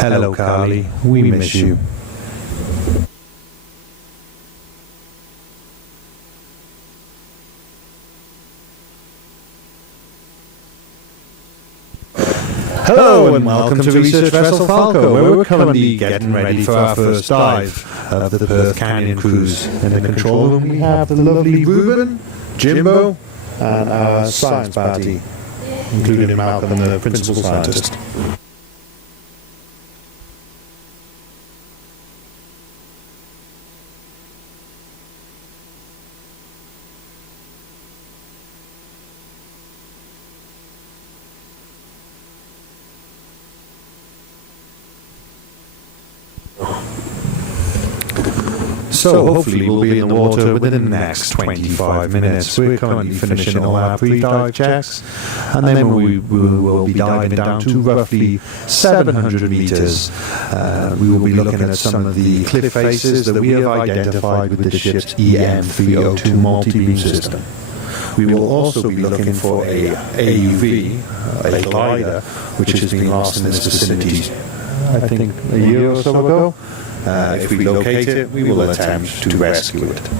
Hello, Carly. We miss you. Hello and welcome to Research Vessel Falco, where we're currently getting ready for our first dive of the Perth Canyon cruise. In the control room we have the lovely Ruben, Jimbo, and our science party, including Malcolm, the principal scientist. So hopefully we'll be in the water within the next 25 minutes. We're currently finishing all our pre-dive checks, and then we will be diving down to roughly 700 meters. We will be looking at some of the cliff faces that we have identified with the ship's EM302 multi-beam system. We will also be looking for a AUV, a glider, which has been lost in this vicinity, I think a year or so ago. If we locate it, we will attempt to rescue it.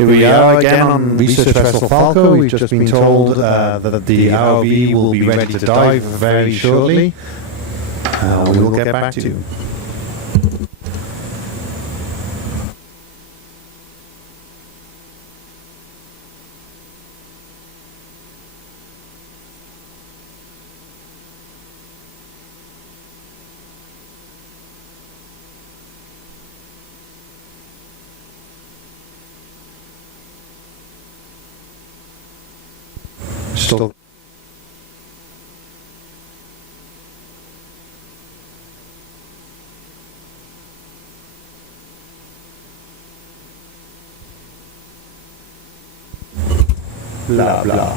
Here we are again on Research Vessel Falco. We've just been told that the ROV will be ready to dive very shortly. We will get back to you. Still. Blah blah.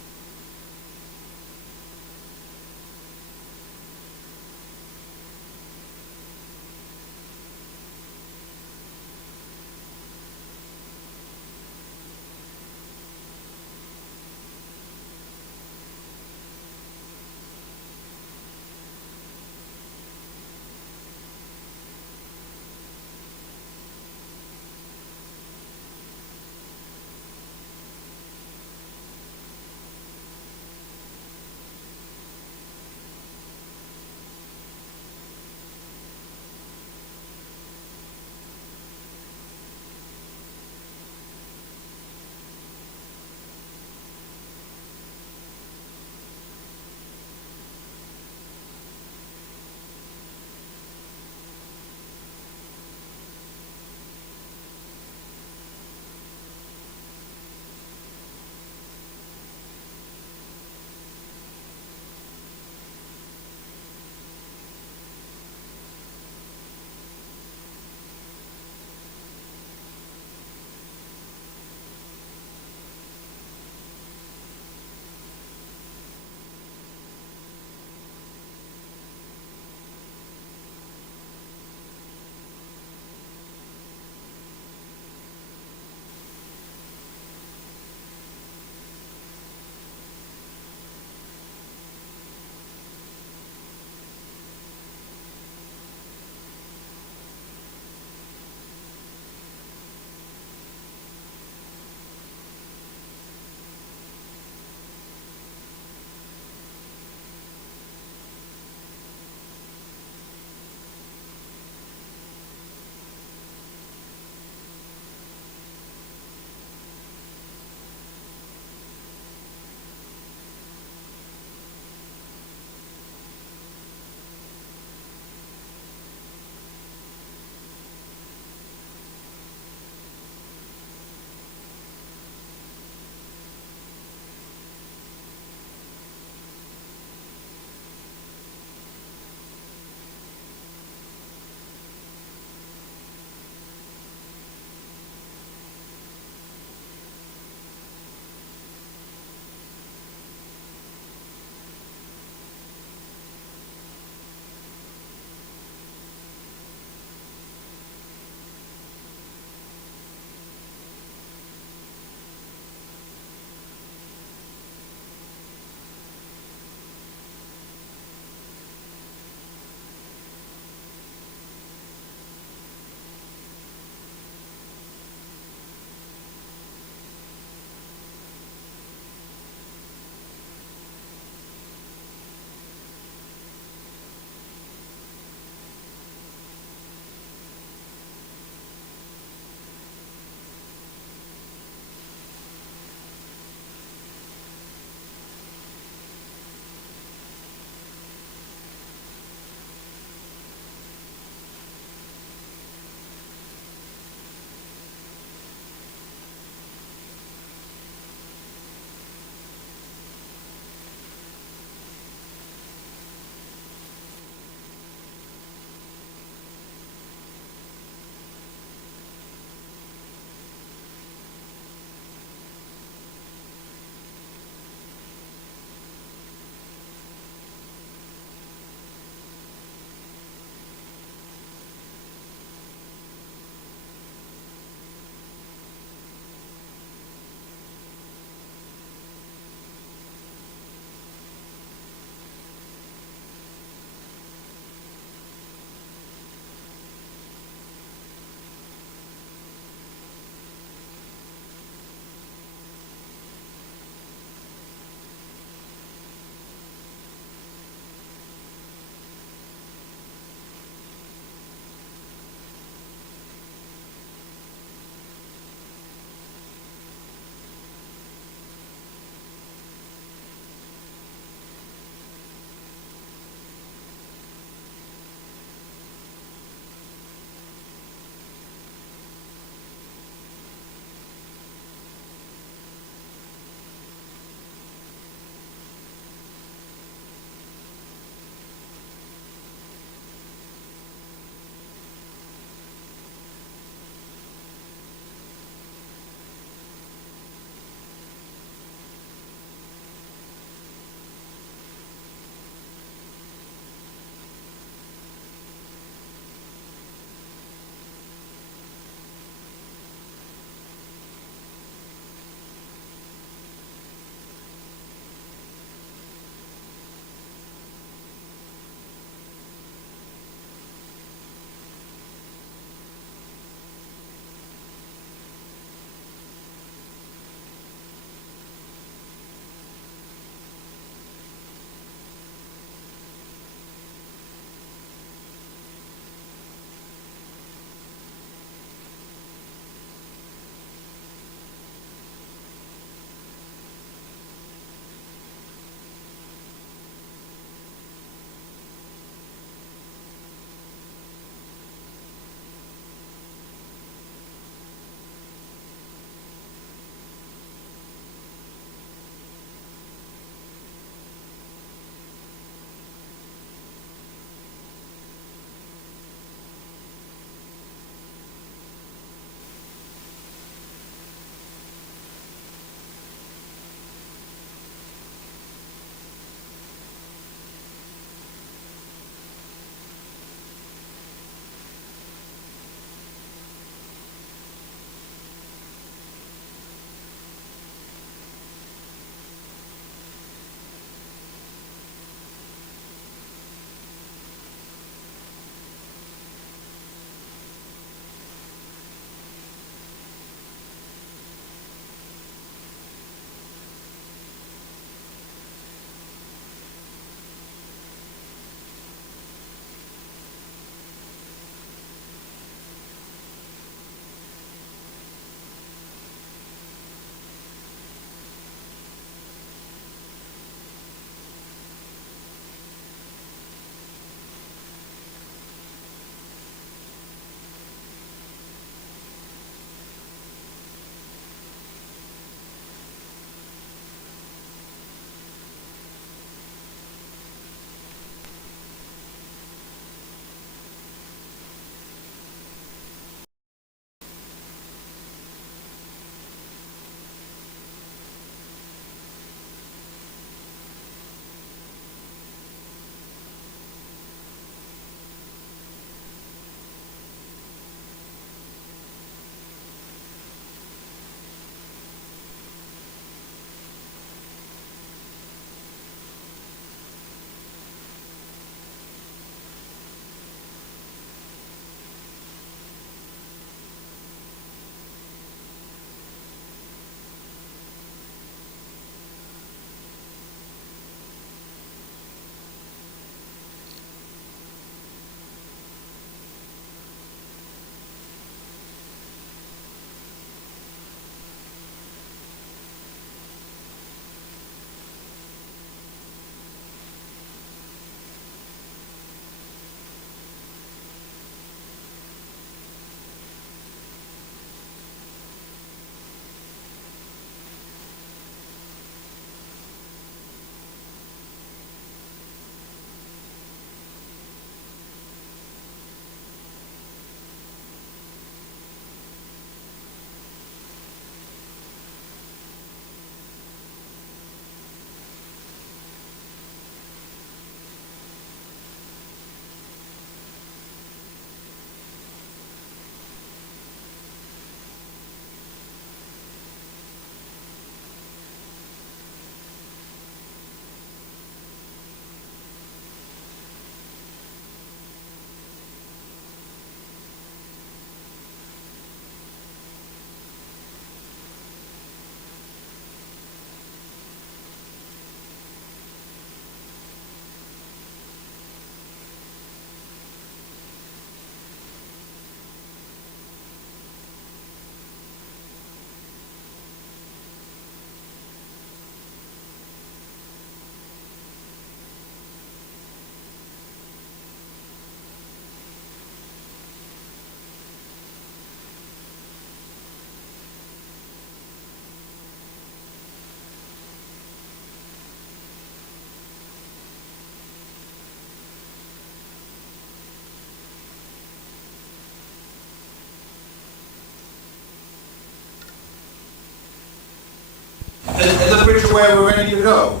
Is the bridge where we're ready to go?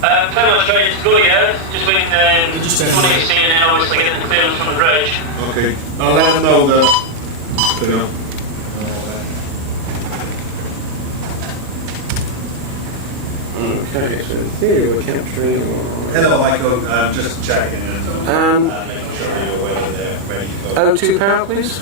Pretty much ready to go, yeah. Just waiting for the AC and then obviously getting the clearance from the bridge. Okay. I'll let them know that. Okay, so in theory we're capturing. Hello, Michael. Just checking in. Making sure you're aware that they're ready to go. O2 power, please.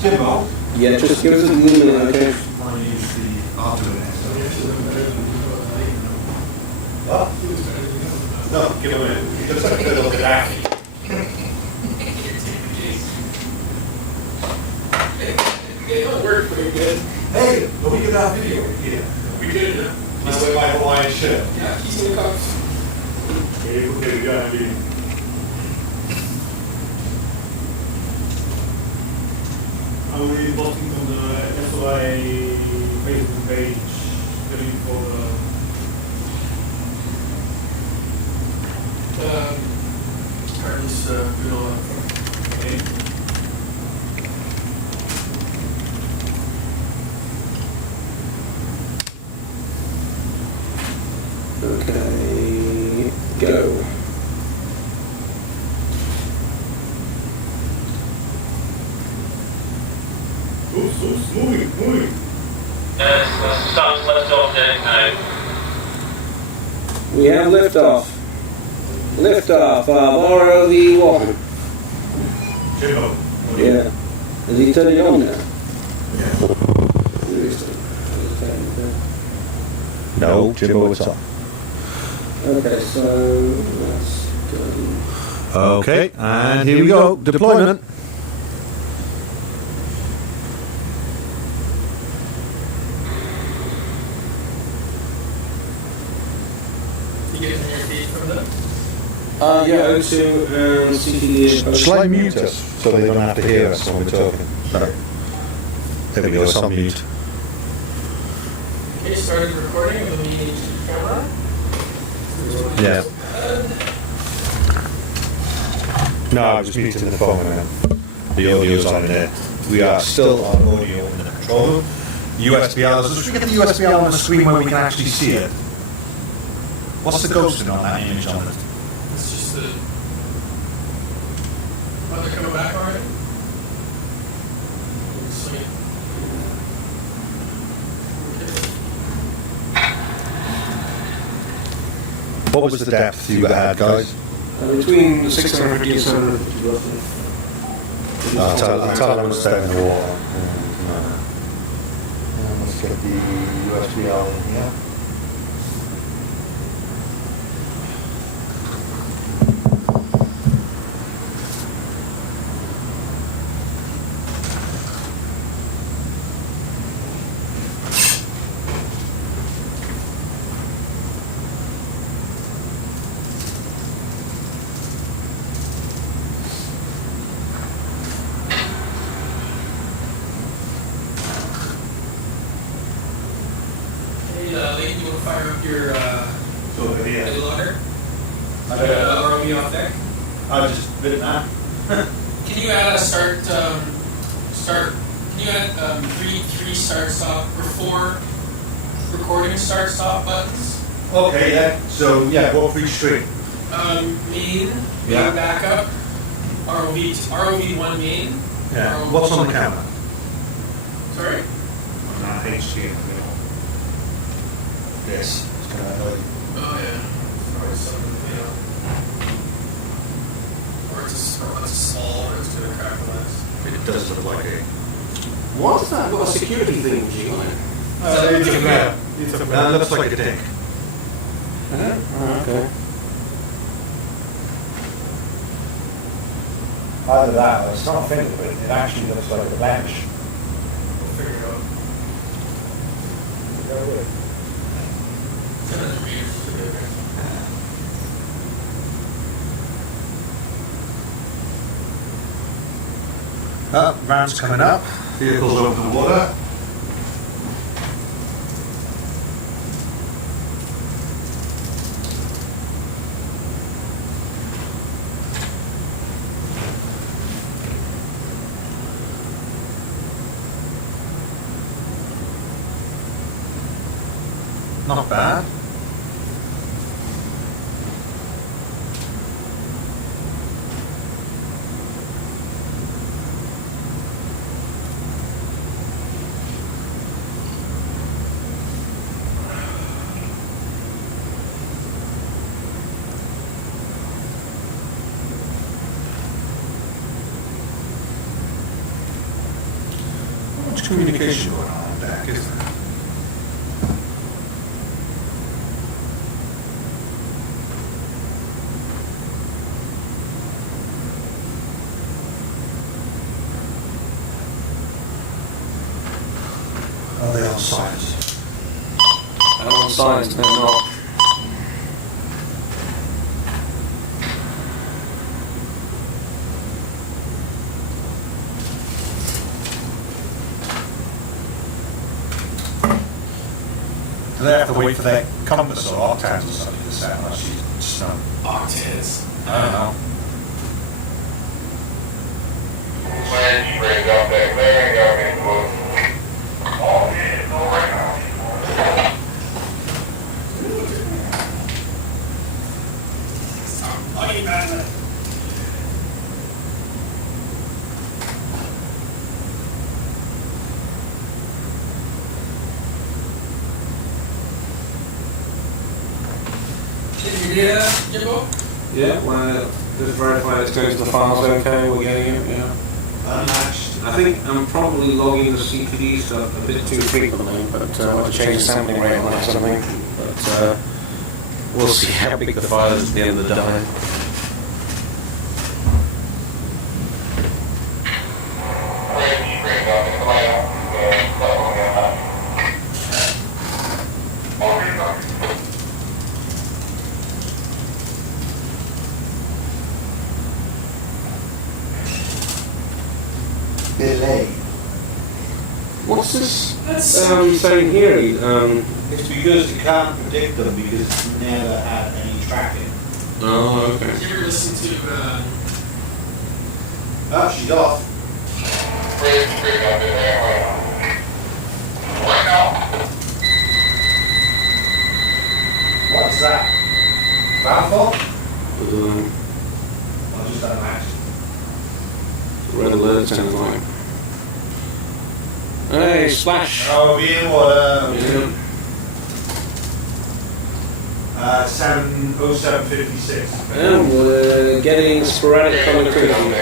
Jimbo? Yeah, just give us a little minute, okay? What? No, give him a minute. Just have a good look at that. It worked pretty good. Hey, but we get that video here. We did, yeah. He's with my Hawaiian shirt. Yeah, he's in the cups. Okay, we got a video. I will be posting on the SOI Facebook page the link for Carlos, okay. Okay, go. Oops, moving. Starts left off there now. We have liftoff. Liftoff of ROV 1. Jimbo. Yeah. Has he turned it on now? No, Jimbo, it's on. Okay, so that's done. Okay, and here we go. Deployment. You getting your feed from them? Yeah, O2 and CTD. Shall I mute us so they don't have to hear us when we're talking? No. There we go, it's on mute. Okay, started recording with the camera. Yeah. No, I was just muting the phone and the audio's on in there. We are still on audio in the control room. USBL, let's get the USBL on the screen where we can actually see it. What's the ghosting on that image on it? It's just the. Oh, they're coming back already? Sweet. What was the depth you had, guys? Between 650 and 750 roughly. I'll tell them to stay in the water. And let's get the USB out in here. Lee, you want to fire up your So yeah, middle loader? I ROV off deck? just bit that. Can you add a can you add three start stop or 4 recording start stop buttons? Okay, yeah. So yeah, what for each string? Main Yeah. backup, ROV1 main. Yeah. ROV What's on the camera? Sorry? On that HD in the middle. This. It's gonna Oh yeah. Or something, or it's a small, or it's gonna crack the lens. It does look like a. What's that? Got a security thing on it. It's a map. That looks like a tank. Okay. Either that or it's not a fingerprint, it actually looks like a bench. We'll figure it out. It's another reader. Van's coming up. Vehicle's over the water. Not bad. Not much communication going on back, is there? Are they on science? And on science, they're not. Do they have to wait for their compass or octans or something to set? Or she's just Octans. I don't know. Wedge, bring up that clearing, oh, yeah, no right now. Stop lugging back that. Did you get Jimbo? Yeah, well, just verify it's going to the files okay, we're getting it, yeah. Unmatched. I think I'm probably logging the CPD stuff a bit too frequently, but I want to change the sampling rate on that or something. But we'll see how big the file is at the end of the day. Wedge, bring up the clearing, Delay. What's this That's saying here? It's because you can't predict them because it's never had any tracking. Oh, okay. Did you ever listen to Oh, she's off. Wedge, bring up the clearing, right now. What's that? Powerful? Um, Or just unmatched? red alert sounds like. Hey, splash! Oh, being water. Yeah. 70756. And we're getting sporadic connectivity.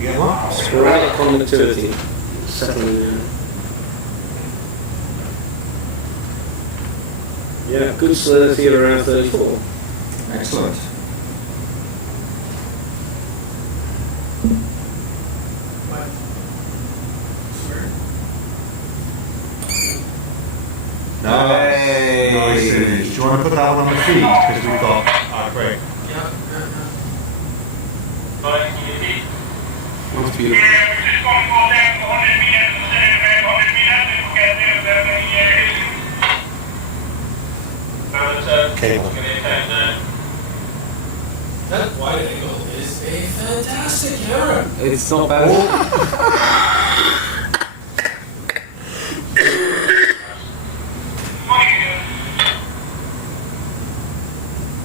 Get what? Sporadic connectivity. Settling in. Yeah, good solidity at around 34. Excellent. Nice. Nice. Do you want to put that one on the feed? Because we've got. Great. That's beautiful. Cable. That wide angle is a fantastic camera. It's not bad.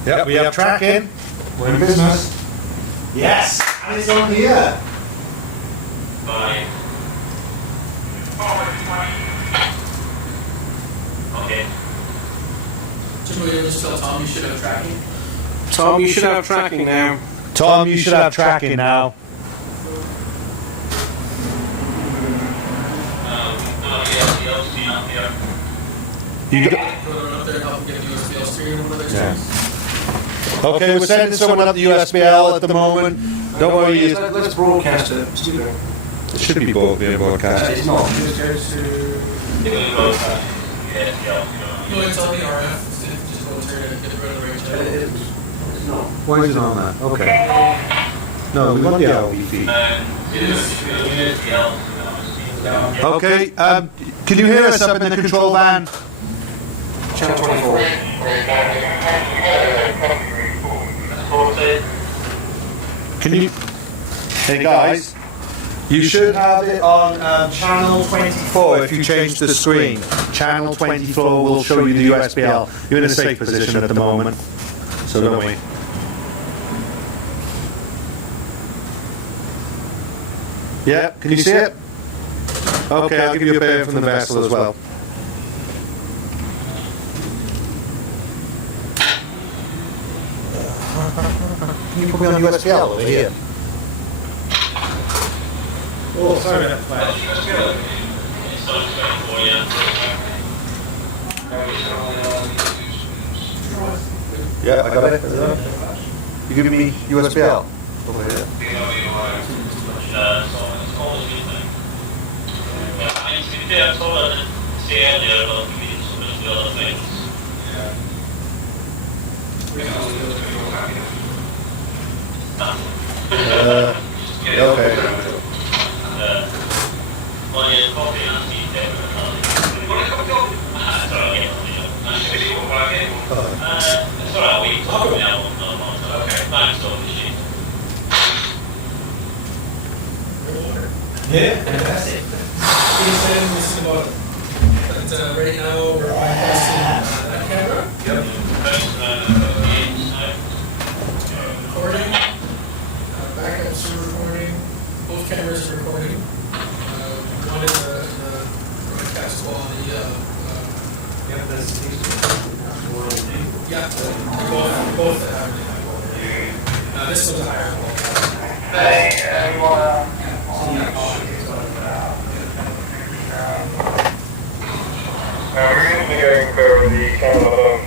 Yep, we have tracking. We're in business. Yes, and it's on here. Fine. Okay. Should we just tell Tom you should have tracking? Tom, you should have tracking now. Tom, you should have tracking now. You got, Go up there and help get a USB screen or whatever. yeah. Okay, we're sending someone up the USBL at the moment. Don't worry, Let's broadcast it. Studio. it should be being broadcast. It's not. Just go to. You want to tell me RF? Just go turn it, get rid of the range. It's not. Why is it on that? Okay. No, we want the LV feed. Okay, can you hear us up in the control van? Channel 24. Can you? Hey guys, you should have it on channel 24 if you change the screen. Channel 24 will show you the USBL. You're in a safe position at the moment, so don't wait. Yeah, can you see it? Okay, I'll give you a bearing from the vessel as well. Can you put me on USBL over here? Oh, sorry, that's fine. Yeah, I got it. You give me USBL over here. Okay. Yeah, fantastic. But right now we're bypassing that camera. Yep. Recording. Backups are recording. Both cameras are recording. One is the broadcast while the yeah, they both have this one's a higher quality. We're going to be going for the channel above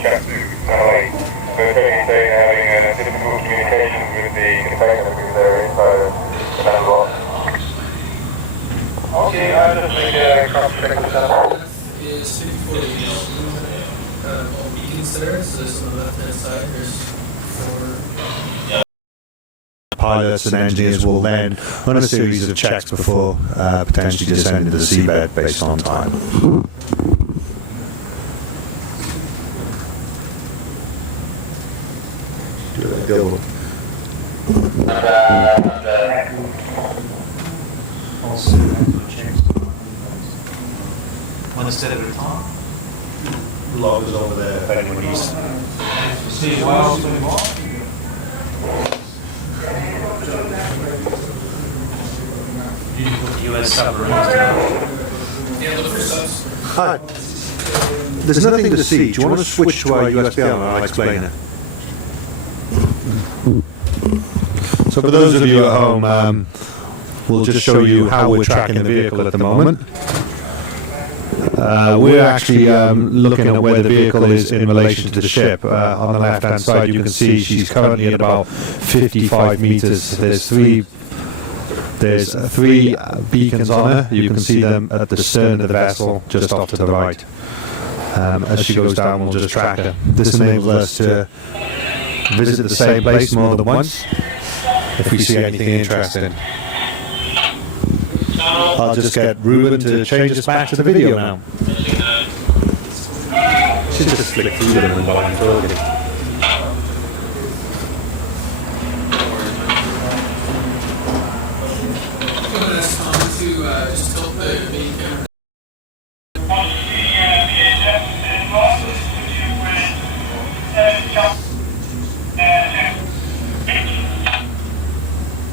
Chapsu, Hanoi. We're currently having difficult communication with the container because they're inside the channel block. Okay, I just need to cross-check the channel. Is 54 all beacons there, so there's on the left-hand side, there's 4. Pilots and engineers will then run a series of checks before potentially descending to the seabed based on time. Do that, go. One step at a time. Loggers over there if anyone needs to. See what else we want? US submarines down. Yeah, look for subs. Hi. There's nothing to see. Do you want to switch to our USB and I'll explain it? So for those of you at home, we'll just show you how we're tracking the vehicle at the moment. We're actually looking at where the vehicle is in relation to the ship. On the left hand side you can see she's currently at about 55 meters. There's three beacons on her. You can see them at the stern of the vessel just off to the right. As she goes down we'll just track her. This enables us to visit the same place more than once if we see anything interesting. I'll just get Ruben to change us back to the video now. Should just flick through them while I'm talking. Just tilt the main camera.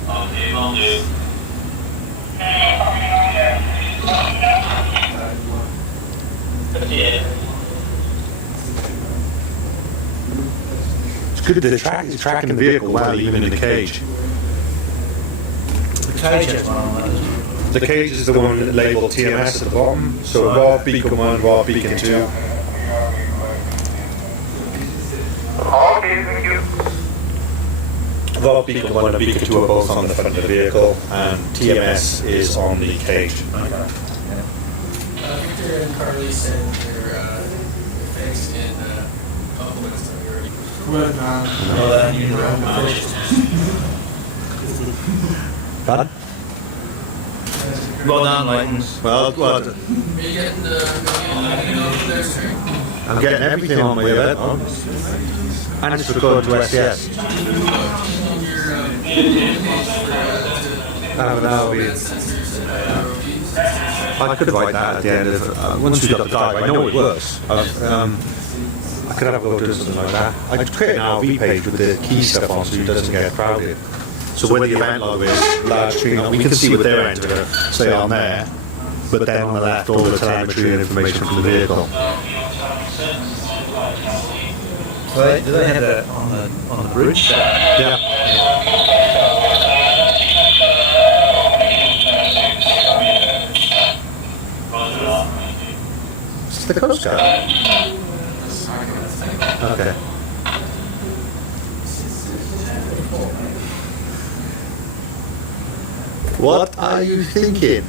Okay, will do. Yeah. It's good that it's tracking the vehicle while even in the cage. The cage has one on that, isn't it? The cage is the one labelled TMS at the bottom. So ROV beacon 1, ROV beacon 2. ROV beacon 1 and beacon 2 are both on the front of the vehicle, and TMS is on the cage. Victor and Carly send their thanks and compliments to your. Well done. Pardon? Well done, Leighton. Well, Are you getting the their stream? I'm getting everything on my event, and it's recorded to SCS. I could write that at the end of once we've got the dive. I know it works. I could have a go do something like that. I could create an ROV page with the key stuff on so it doesn't get crowded. So when the event log is large screen, we can see what they're entering, say on there, but then on the left all the telemetry and information from the vehicle. So do they have that on the bridge? Yeah. It's the Coast Guard. Okay. What are you thinking?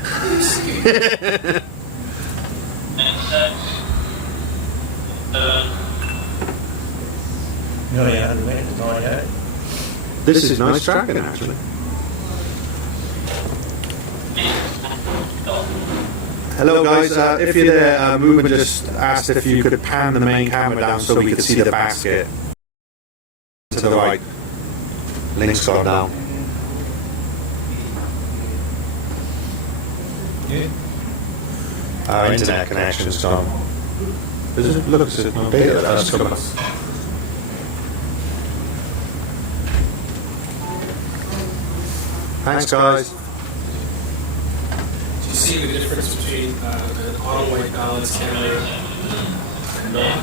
No, yeah, 100 meters, 98. This is nice tracking, actually. Hello guys, if you're there, Ruben just asked if you could pan the main camera down so we could see the basket. To the right. Link's gone down. Yeah. Our internet connection's gone. Does it look as if my data that's coming? Thanks guys. Do you see the difference between an auto white balance camera and not?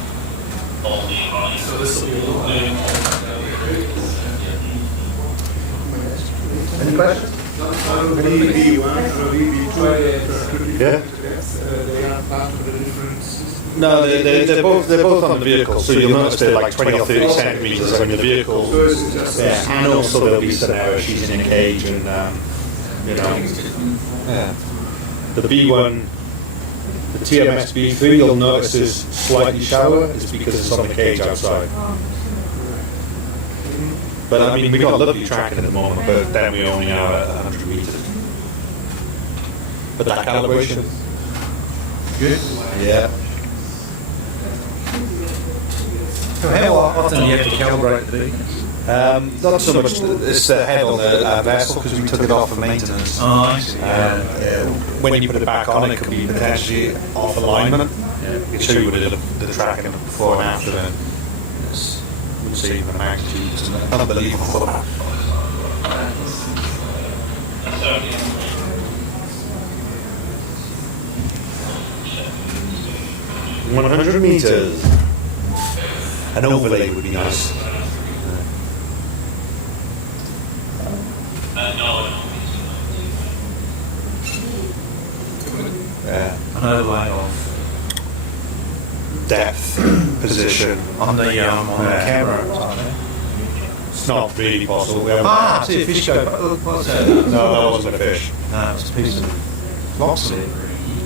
So this will be a little bit. Any questions? Yeah. They are part of the different systems. No, they're both on the vehicle, so you'll notice they're like 20 or 30 centimeters on the vehicle. Yeah, and also there'll be scenarios she's in a cage and you know. Yeah. The B1, the TMS B3, you'll notice is slightly shallower. It's because it's on the cage outside. But I mean, we got lovely tracking at the moment, but then we only are at 100 meters. But that calibration, good. Yeah. So how often do you have to calibrate the beacons? Not so much. It's the head on the vessel because we took it off for maintenance. Oh, I see. When you put it back on, it could be potentially off alignment. It can show you the tracking before and after. Then it's see the magnitude. It's unbelievable. 100 meters. An overlay would be nice. No. Yeah. An overlay of Depth, position. on the camera. It's not really possible. We haven't- Ah, see a fish go. What's that? No, that wasn't a fish. No, it's a piece of lobster.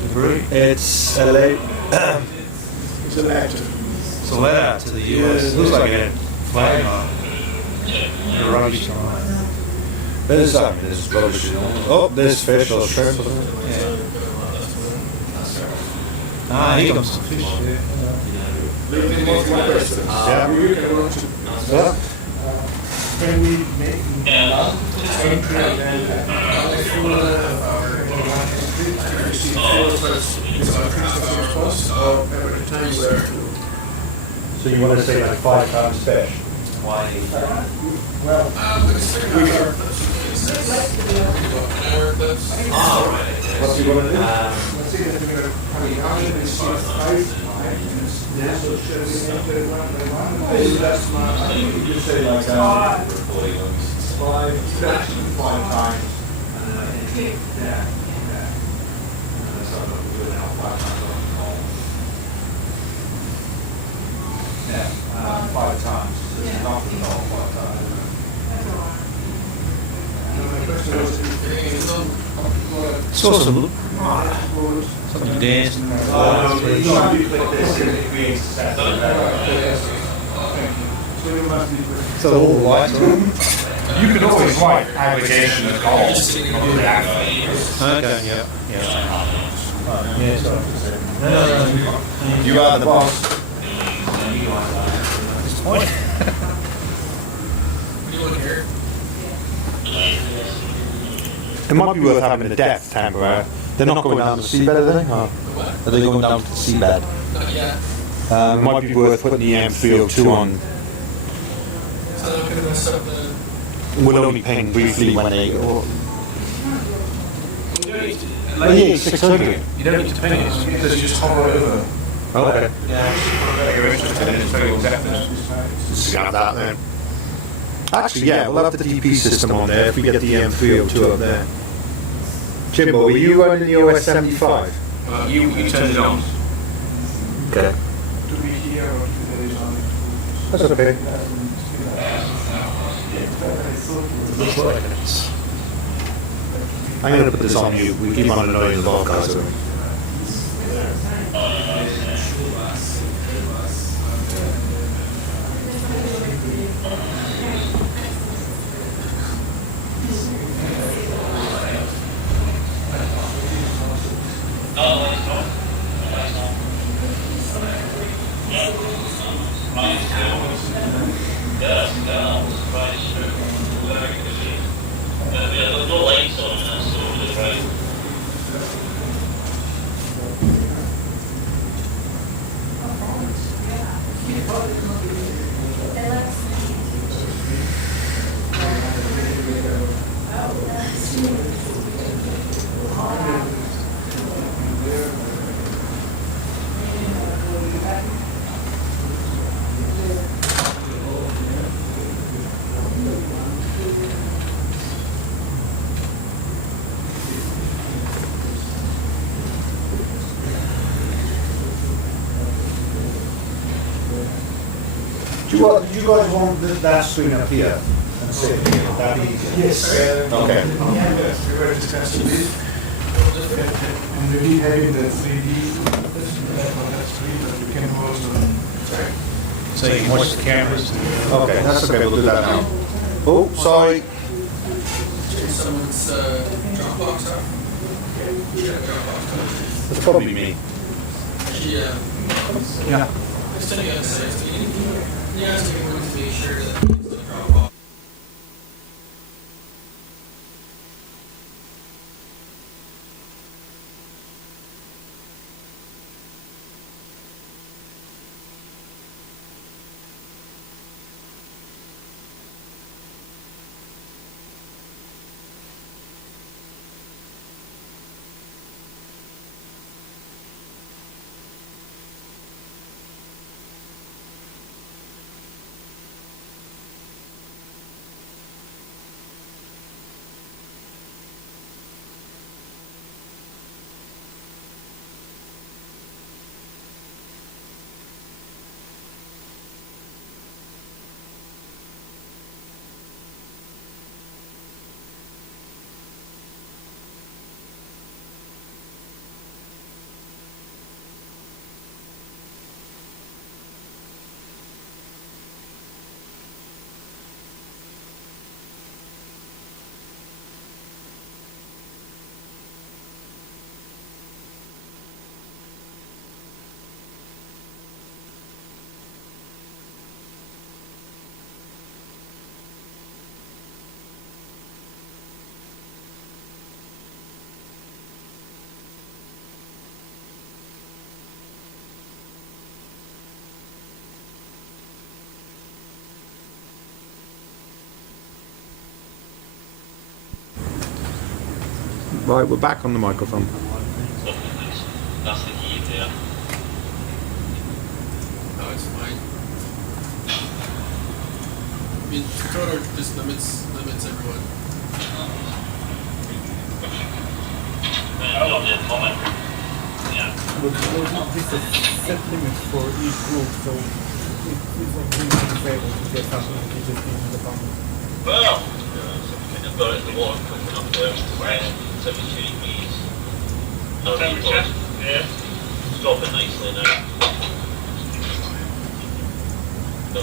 Debris. It's a It's a letter. It's a letter to the US. It looks like a flag on the rubbish on it. there's rubbish in all. Oh, there's fish or shrimp. Ah, here comes some fish. Yeah. Yeah. Yeah. Can we make entry and then So you want to say like 5 times fish? What's he going to do? Five times. Saw something dancing. So all the lights are on. You could always write aggregation of goals. Okay, yeah. You are the boss. What do you want to hear? It might be worth having a depth camera. They're not going down to the seabed, are they? Are they going down to the seabed? Not yet. It might be worth putting the M302 on. So I'm going to mess up the. We'll only ping briefly when they. Oh, yeah, 600. You don't need to ping it, because you just hover over. Oh, okay. You're interested in its very depth. Just have that then. Actually, yeah, we'll have the DP system on there if we get the M302 up there. Jimbo, are you running the OS 75? You turn it on. Okay. to be here or there is only That's okay. I'm going to put this on you. We keep on annoying the ball guys. No lights on that, so it's right. Do you guys want that screen up here? And sit here? Would that be easier? yes. Okay. We were discussing this. And really having the 3D that screen that you can also. So you can watch the cameras. Okay, that's okay. We'll do that now. Oh, sorry. Someone's Dropbox up. Yeah, Dropbox up. That's probably me. Yeah. Yeah. I'm sending out a sales meeting. Yeah, so we want to make sure that it's the Dropbox. Right, we're back on the microphone. That's the key there. No, it's fine. I mean, controller just limits everyone. Not the moment. Yeah. But this is set limits for each group, so if one group is able to get something, it just needs the boundary. Well, I've got it, the water coming up there, right, 72 degrees. No, temperature? Yeah. It's dropping nicely now. No,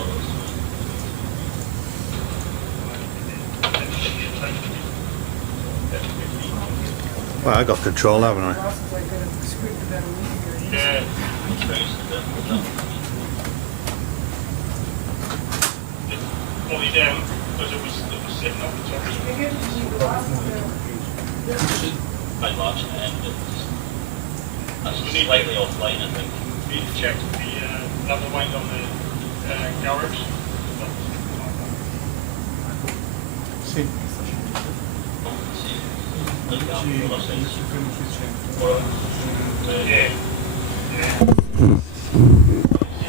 Well, I got control, haven't I? yeah. Pull you down, because it was sitting up the top. Quite large in the end, but that's slightly offline, I think. We need to check the level wind on the garage. See.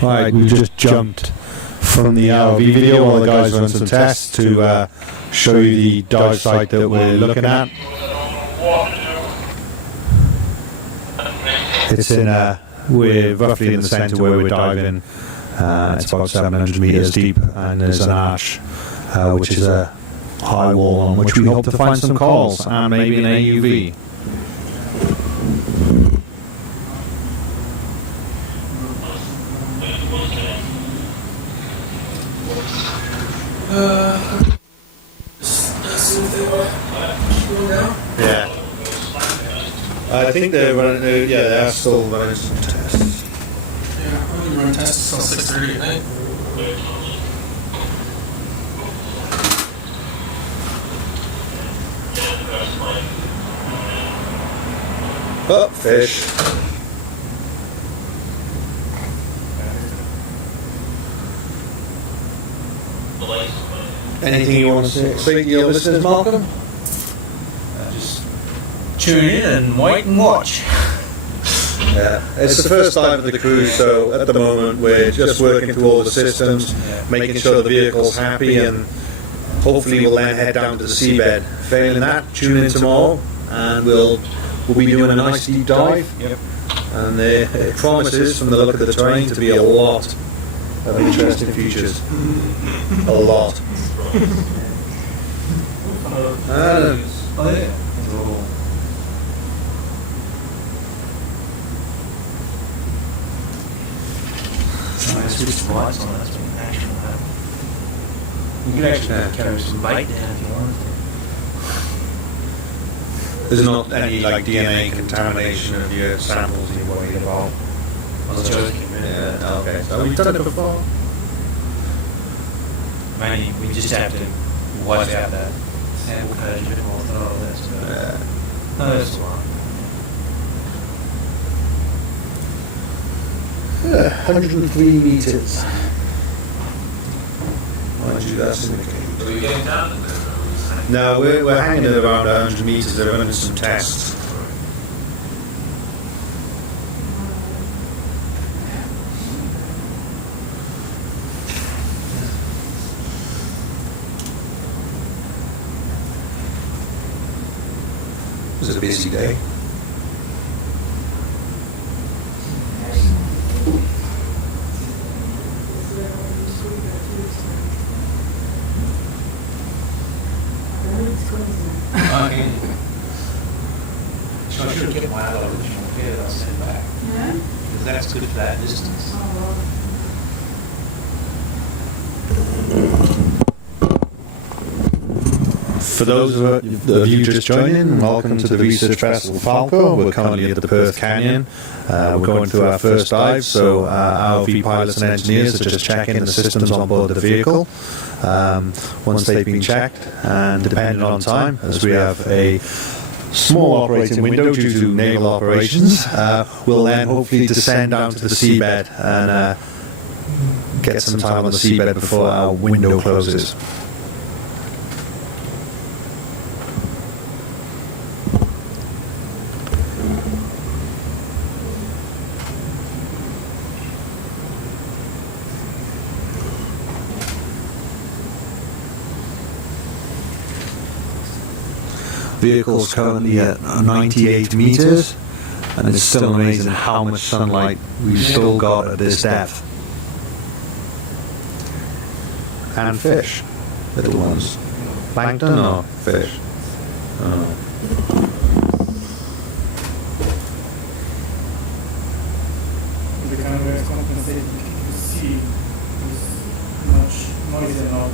Right, we just jumped from the ROV video while the guys run some tests to show you the dive site that we're looking at. It's in we're roughly in the centre where we're diving. It's about 700 metres deep, and there's an arch which is a high wall on which we hope to find some corals and maybe an AUV. Let's see if they want to go now. Yeah. I think they're running. Yeah, they are still running some tests. Yeah, I'm going to run tests until 6:30 at night. Oh, fish. Anything you want to say to your listeners, Malcolm? Just tune in and wait and watch. Yeah, it's the first time of the cruise, so at the moment we're just working through all the systems, making sure the vehicle's happy, and hopefully we'll then head down to the seabed. Failing that, tune in tomorrow, and we'll be doing a nice deep dive. Yep. And it promises, from the look of the terrain, to be a lot of interesting features. A lot. Oh yeah. Switch the lights on, that's been action. You can actually carry some bait down if you want to. There's not any like DNA contamination of your samples you worried about. I was joking, man. Yeah, okay. So we've done it before. Mainly, we just have to wipe out that sample page and all that stuff. Yeah. No, that's all right. 103 meters. Mind you, that's in the cave. Are we getting down? No, we're hanging at around 100 meters. They're running some tests. It was a busy day. Okay. So I should get my other original pair that I sent back. Yeah? Because that's good for that distance. For those of you just joining, welcome to the Research Vessel Falco. We're currently at the Perth Canyon. We're going through our first dive, so our ROV pilots and engineers are just checking the systems on board the vehicle. Once they've been checked, and depending on time, as we have a small operating window due to naval operations, we'll then hopefully descend down to the seabed and get some time on the seabed before our window closes. vehicle's currently at 98 meters, and it's still amazing how much sunlight we've still got at this depth. And fish, little ones. Plankton or fish? Oh. The camera is compensating to see this much noise and all.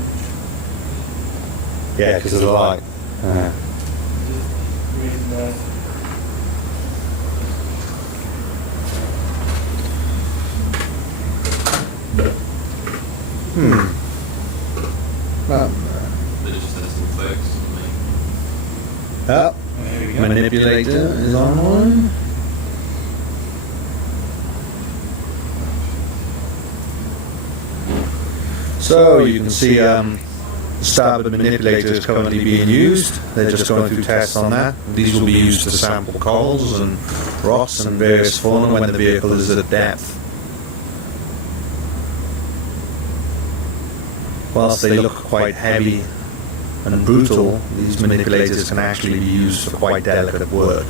Yeah, because of the light. Raise that. Well, They just has some flex. oh, There we go. manipulator is online. So you can see the starboard manipulator is currently being used. They're just going through tests on that. These will be used to sample corals and rocks and various fauna when the vehicle is at depth. Whilst they look quite heavy and brutal, these manipulators can actually be used for quite delicate work.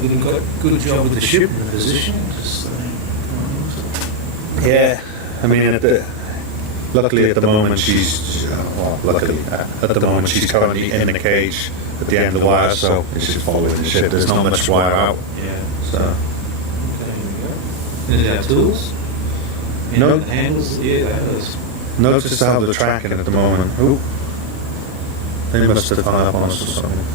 We did a good job with the ship and the position. Just, Yeah, I mean, luckily at the moment she's currently in the cage at the end of the wire, so it's just following the ship. There's not much wire out, yeah. so Okay, here we go. There's our tools. No. Handles, yeah, that is. notice how they're tracking at the moment. Ooh, they must have hung up on us or something.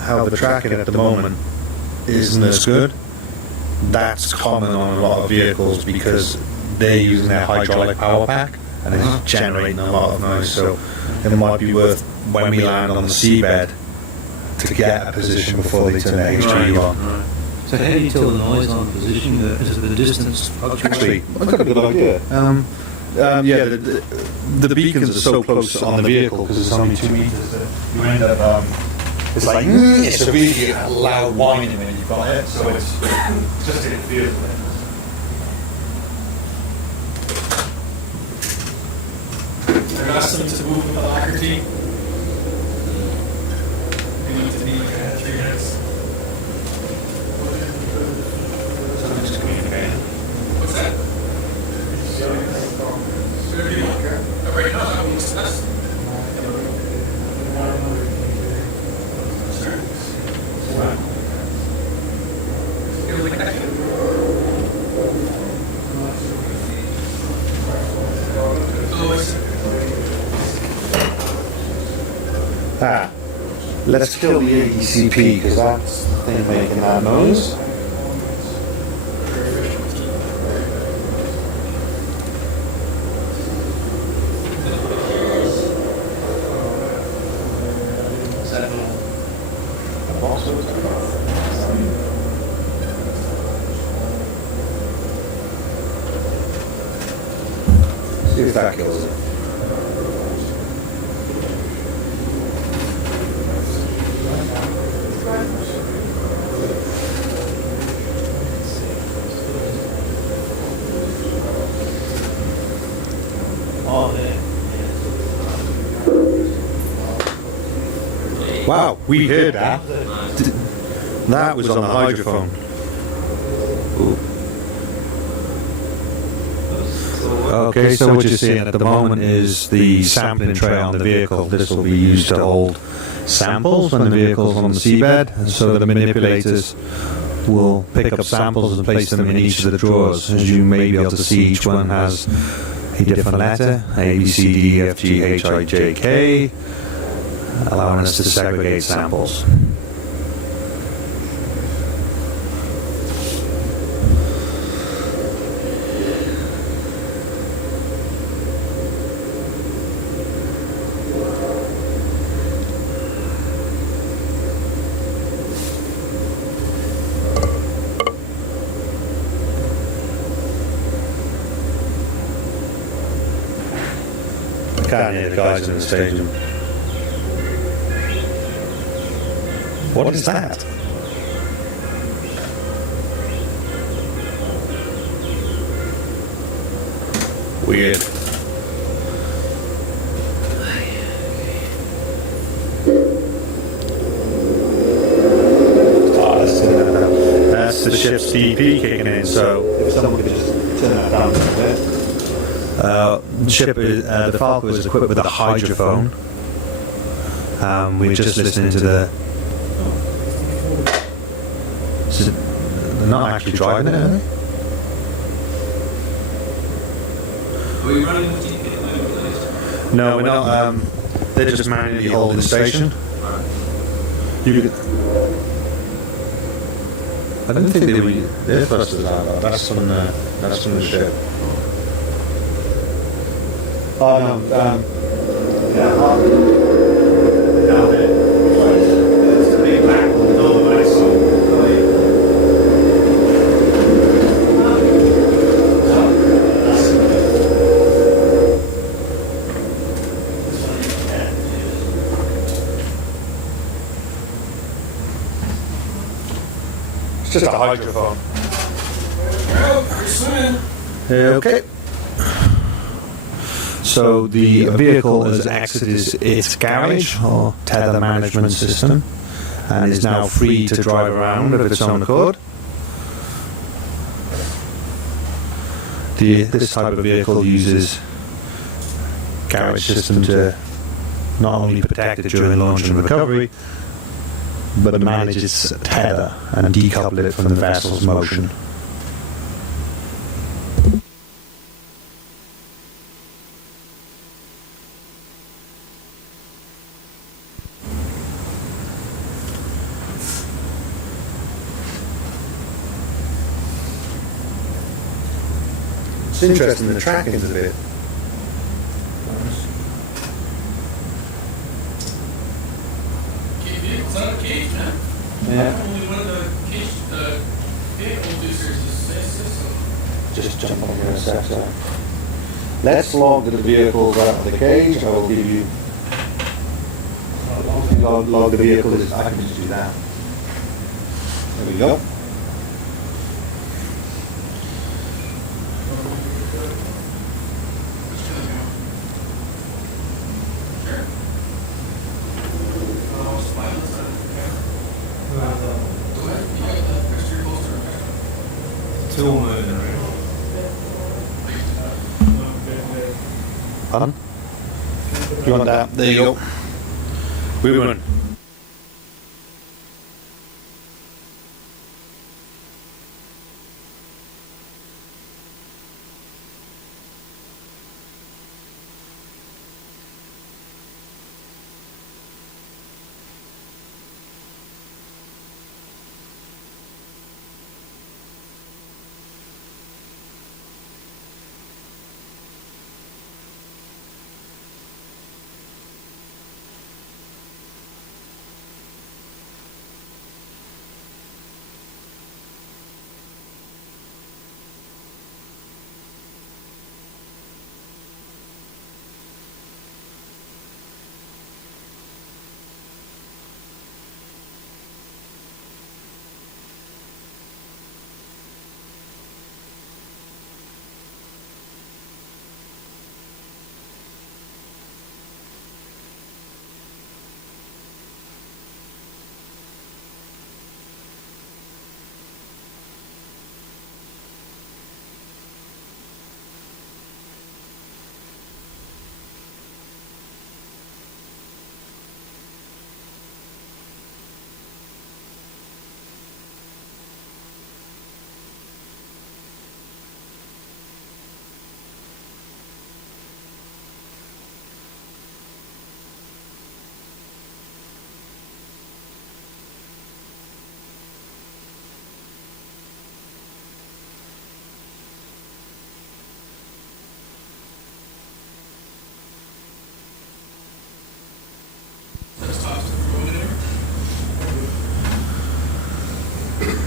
How they're tracking at the moment isn't as good. That's common on a lot of vehicles because they're using their hydraulic power pack and it's generating a lot of noise. So it might be worth, when we land on the seabed, to get a position before they turn the HTU on. Right. So how do you tell the noise on position? Is it the distance fluctuating? Actually, I've got a good idea. Yeah, the beacons are so close on the vehicle because it's only 2 meters that you end up. It's like it's a really loud whining when you've got it, so it's just interferes with it. They're asking to move with alacrity. They need to be 3 minutes. Just communicating. What's that? Right now, I'm discussing. Let's kill the AECP because that's the thing making that noise. See if that kills it. Wow, we heard that. That was on the hydrophone. Okay, so what you're seeing at the moment is the sampling tray on the vehicle. This will be used to hold samples when the vehicle's on the seabed, and so the manipulators will pick up samples and place them in each of the drawers. As you may be able to see, each one has a different letter, A, B, C, D, E, F, G, H, I, J, K, allowing us to segregate samples. Can't hear the guys in the stadium. What is that? Weird. Oh, that's the ship's DP kicking in, so if someone could just turn that down a bit. The Falco is equipped with a hydrophone. We're just listening to the... They're not actually driving it, are they? Are we running with GPS? No, we're not. They're just manually holding the station. You could, I don't think they were. Their thrusters are. That's from the ship. Oh no. Yeah. Down there. It's a big black one with all the lights on. It's just a hydrophone. We're swimming. Okay. So the vehicle has exited its garage or tether management system and is now free to drive around of its own accord. This type of vehicle uses garage system to not only protect it during launch and recovery, but manage its tether and decouple it from the vessel's motion. It's interesting, the tracking's a bit. It's not a cage, man. Yeah. Only one of the cage vehicle producers is system. Just jump on your sector. Let's log the vehicles out of the cage. I will give you. Once you log the vehicles, I can just do that. There we go. It's all moving around. Pardon? You want that? There you go. We run.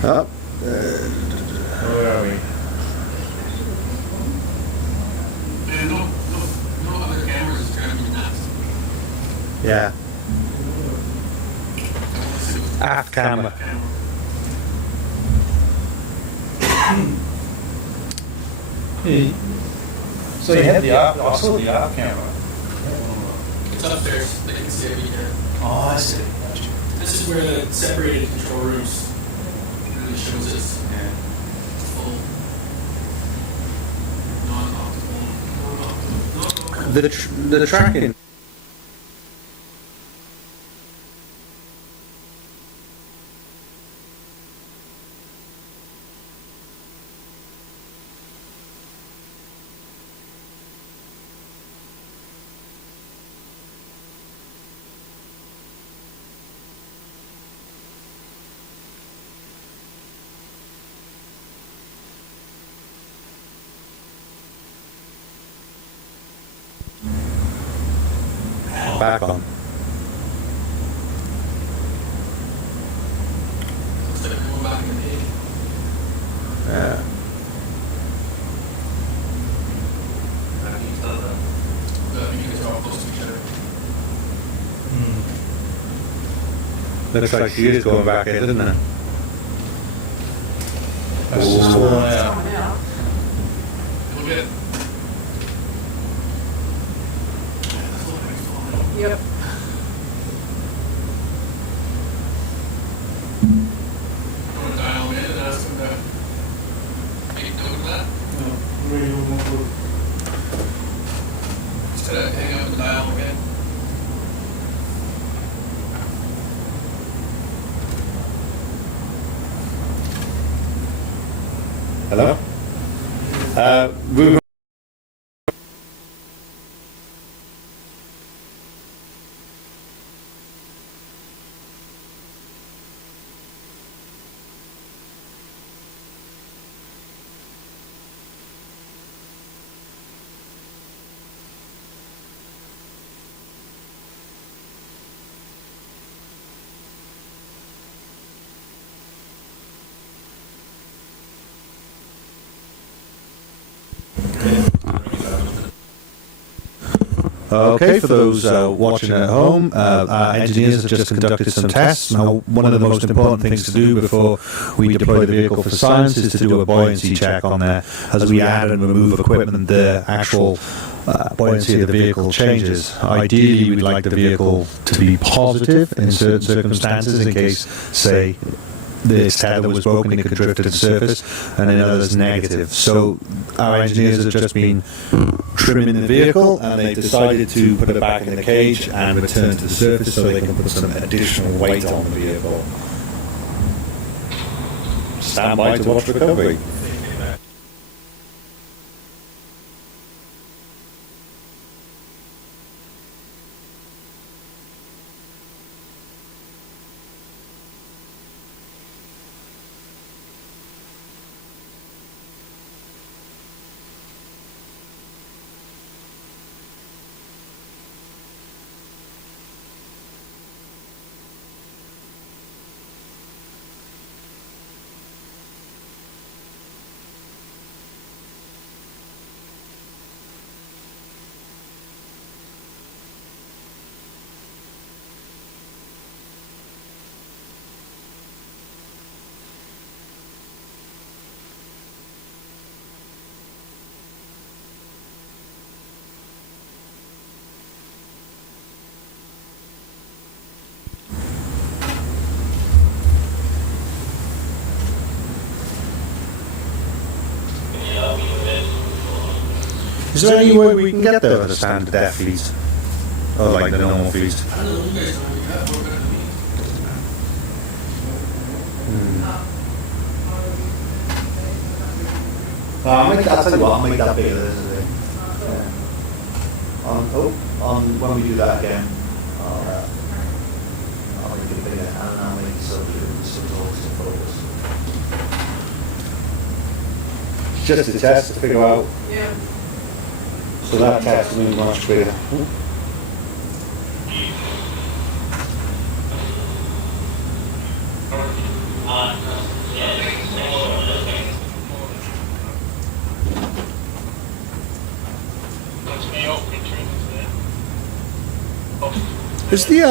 Up. Where are we? And no other cameras is trying to be nuts. Yeah. Aft camera. So you had the also the off camera. It's upstairs. They can see it here. Oh, I see. Gotcha. This is where the separated control rooms really shows its Yeah. full non-optimal. The tracking. Back on. Looks like we're going back in the day. Yeah. Because they're all close to each other. Looks like she is going back in, doesn't it? That's just pulling out. Look at it. Yep. I'm going to dial him in and ask him to make note of that. Instead of hang up and dial him again. Hello? Ruben. Okay, for those watching at home, our engineers have just conducted some tests. Now, one of the most important things to do before we deploy the vehicle for science is to do a buoyancy check on there. As we add and remove equipment, the actual buoyancy of the vehicle changes. Ideally, we'd like the vehicle to be positive in certain circumstances, in case, say, the tether was broken, it could drift to the surface, and in others negative. So our engineers have just been trimming the vehicle, and they've decided to put it back in the cage and return to the surface so they can put some additional weight on the vehicle. Stand by to watch recovery. Is there any way we can get there with a standard F feet? Or like the normal feet? I don't know, you guys know what you got. We're going to be. I'll tell you what, I'll make that bigger, isn't it? When we do that again, I'll make it bigger, and I'll make some talks and photos. Just a test to figure out. Yeah. So that test will be much bigger. Is the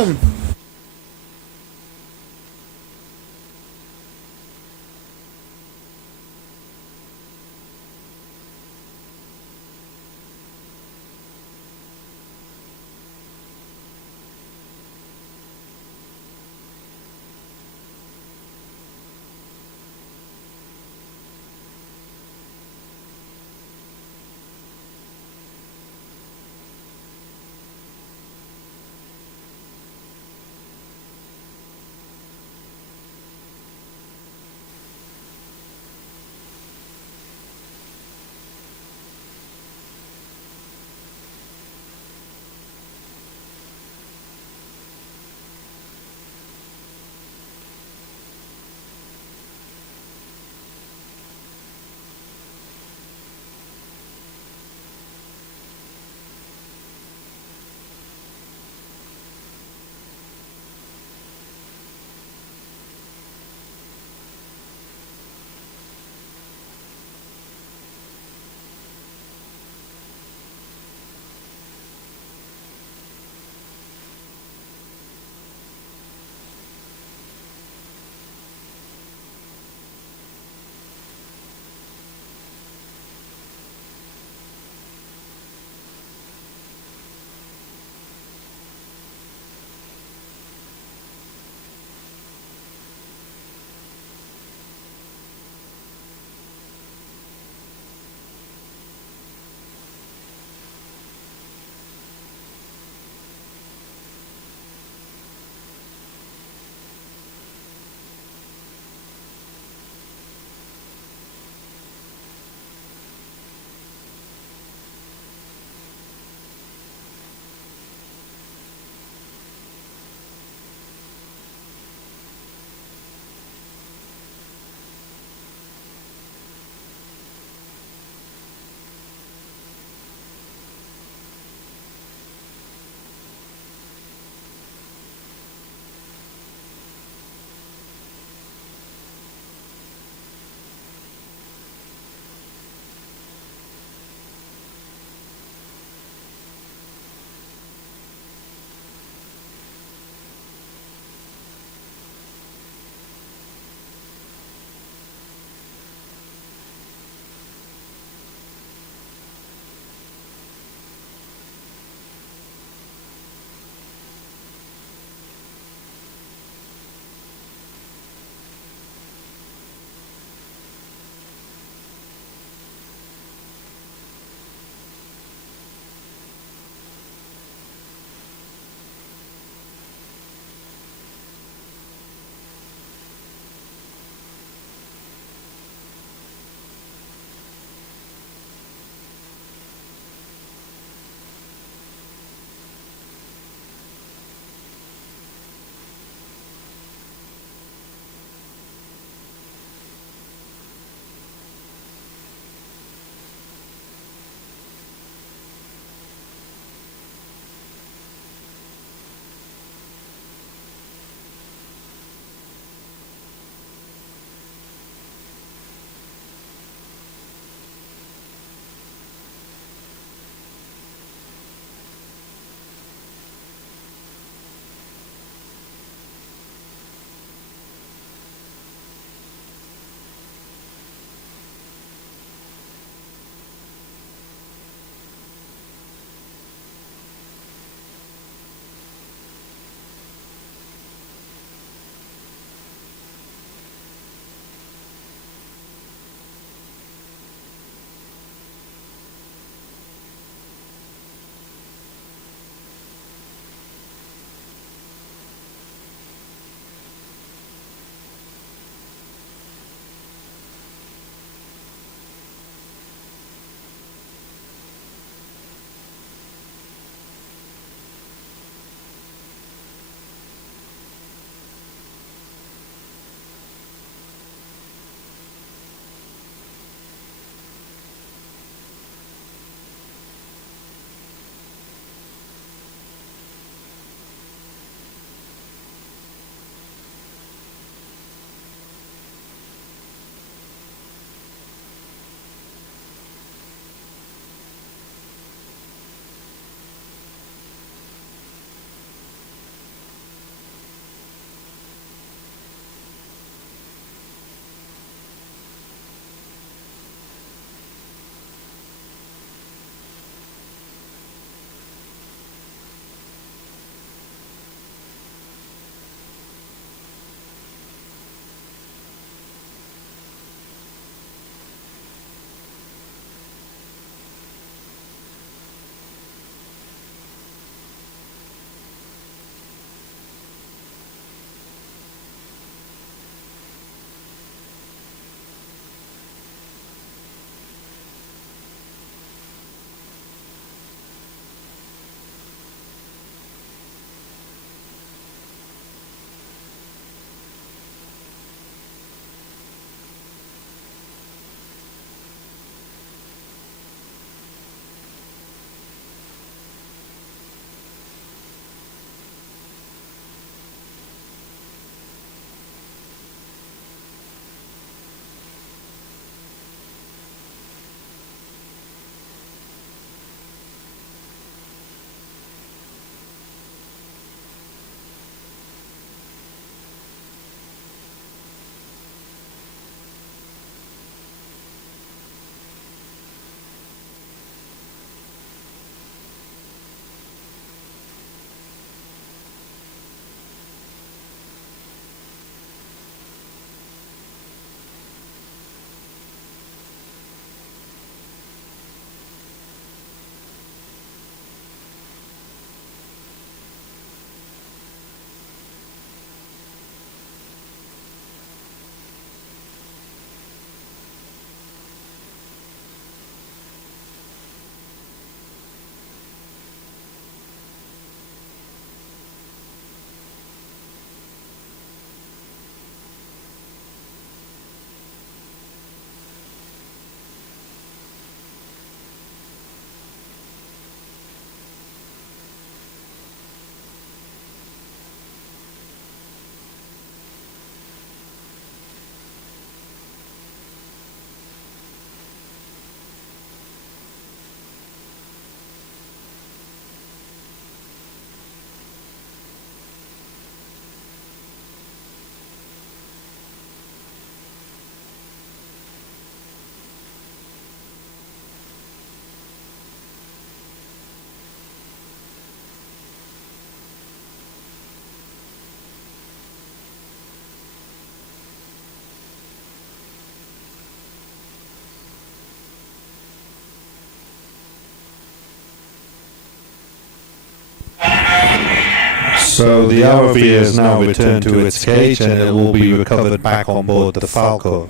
So the ROV has now returned to its cage and it will be recovered back on board the Falco,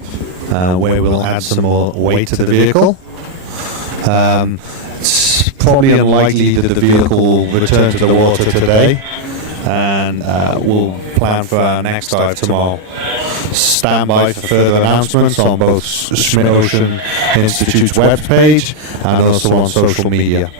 where we'll add some more weight to the vehicle. It's probably unlikely that the vehicle will return to the water today, and we'll plan for our next dive tomorrow. Stand by for further announcements on both Schmidt Ocean Institute's webpage and also on social media.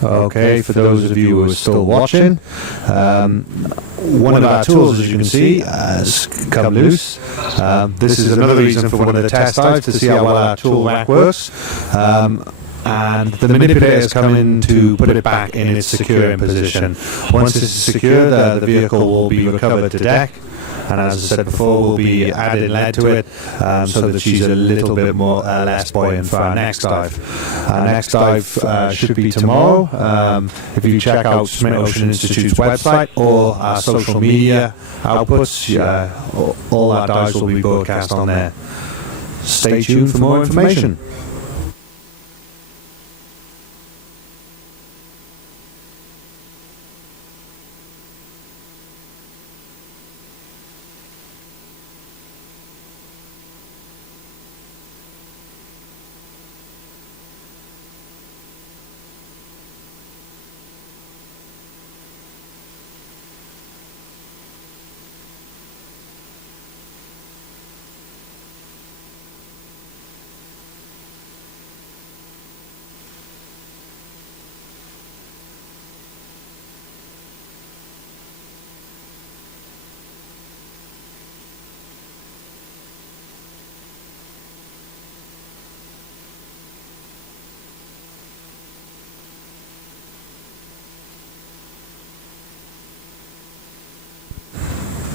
Okay, for those of you who are still watching, one of our tools, as you can see, has come loose. This is another reason for one of the test dives, to see how well our tool rack works. And the manipulator has come in to put it back in its securing position. Once this is secured, the vehicle will be recovered to deck. And as I said before, we'll be adding lead to it so that she's a little bit more less buoyant for our next dive. Our next dive should be tomorrow. If you check out Schmidt Ocean Institute's website or our social media outputs, all our dives will be broadcast on there. Stay tuned for more information.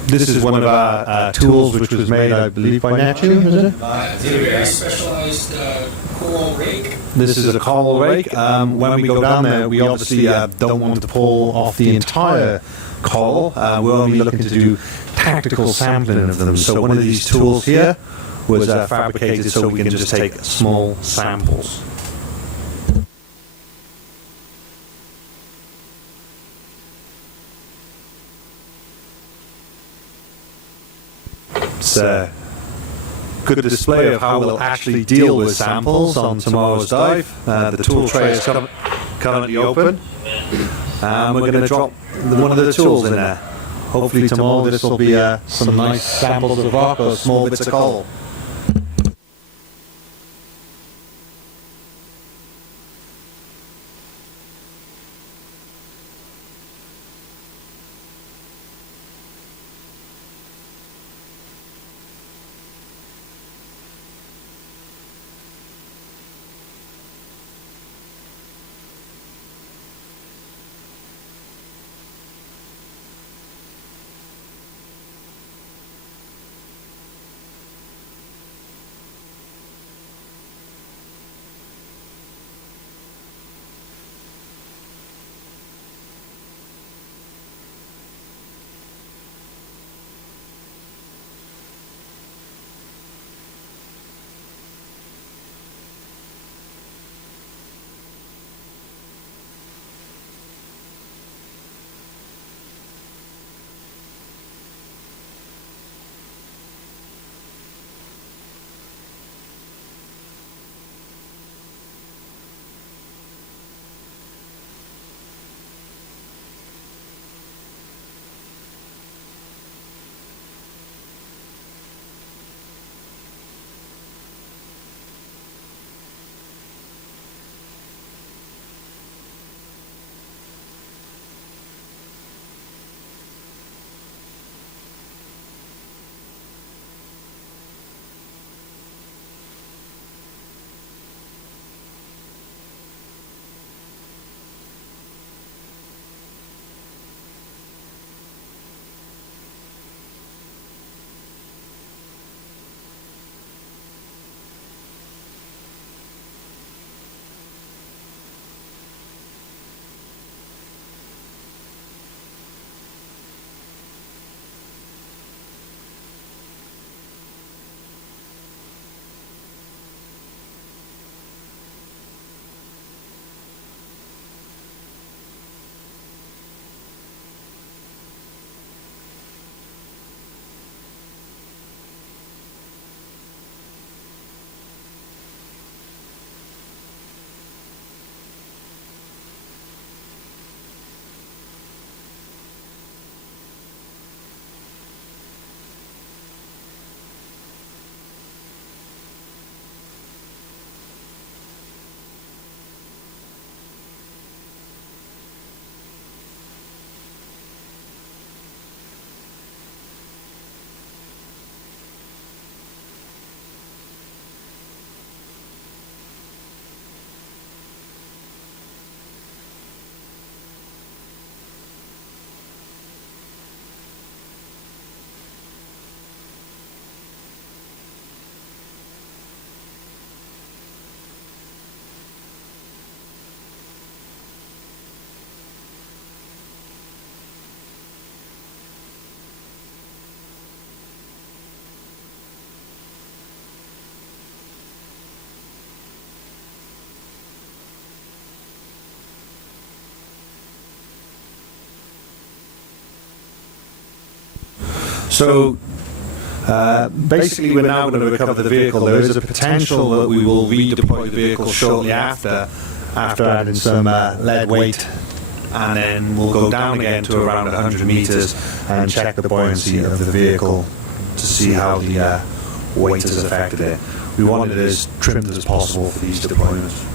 This is one of our tools which was made, I believe, by Neptune, is it? It's a very specialized coral rake. This is a coral rake. When we go down there, we obviously don't want to pull off the entire coral. We're only looking to do tactical sampling of them. So one of these tools here was fabricated so we can just take small samples. It's a good display of how we'll actually deal with samples on tomorrow's dive. The tool tray is currently open, and we're going to drop one of the tools in there. Hopefully tomorrow this will be some nice samples of rock or small bits of coal. So basically we're now going to recover the vehicle. There is a potential that we will redeploy the vehicle shortly after adding some lead weight, and then we'll go down again to around 100 meters and check the buoyancy of the vehicle to see how the weight has affected it. We want it as trimmed as possible for these deployments.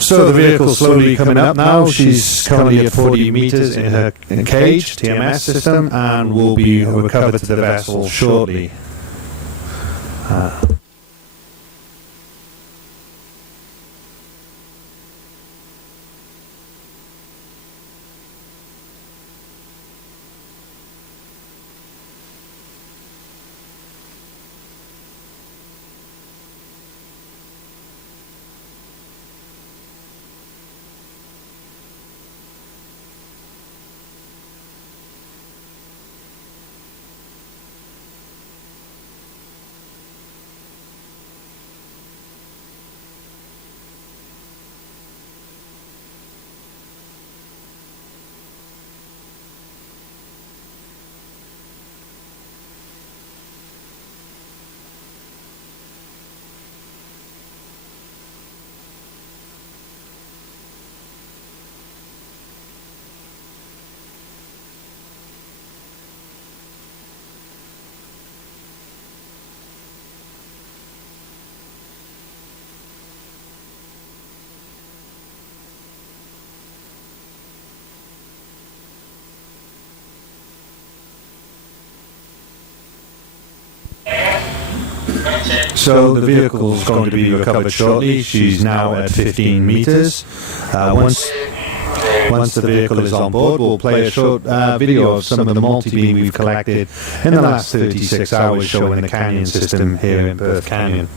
So the vehicle's slowly coming up now. She's currently at 40 meters in her cage, TMS system, and will be recovered to the vessel shortly. So the vehicle is going to be recovered shortly. She's now at 15 meters. Once the vehicle is on board, we'll play a short video of some of the multi-beam we've collected in the last 36 hours showing the canyon system here in Perth Canyon.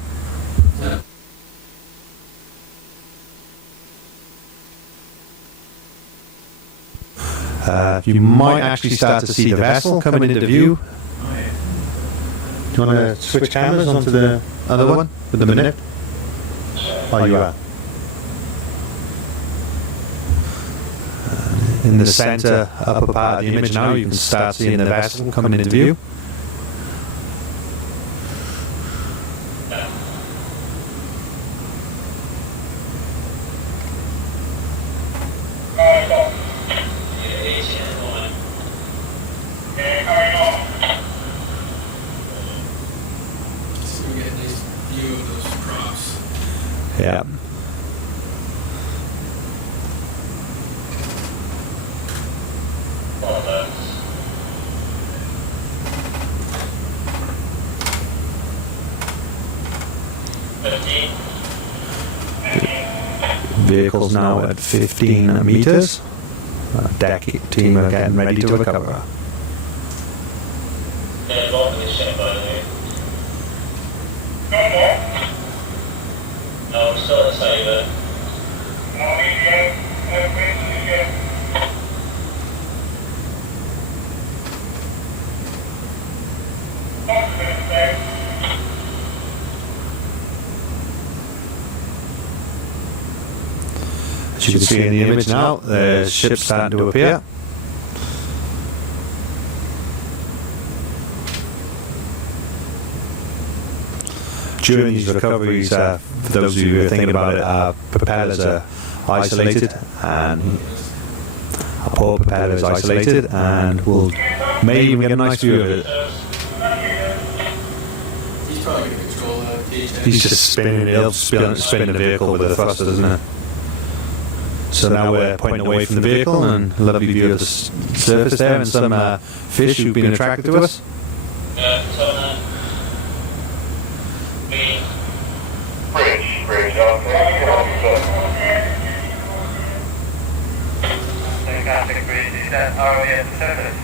You might actually start to see the vessel coming into view. Do you want to switch cameras onto the other one with the minute? Oh, you are. In the center upper part of the image now, you can start seeing the vessel coming into view. Yeah. Vehicle's now at 15 meters. Deck team are getting ready to recover. No, still at the same. As you can see in the image now, the ship's starting to appear. During these recoveries, for those of you who are thinking about it, our propellers are isolated, and our port propeller is isolated, and we'll maybe even get a nice view of it. He's probably going to control that cage. He's just spinning, he'll spin the vehicle with a thruster, doesn't it? So now we're pointing away from the vehicle, and a lovely view of the surface there, and some fish who've been attracted to us. Bridge, Fantastic bridge, is that ROV at the surface?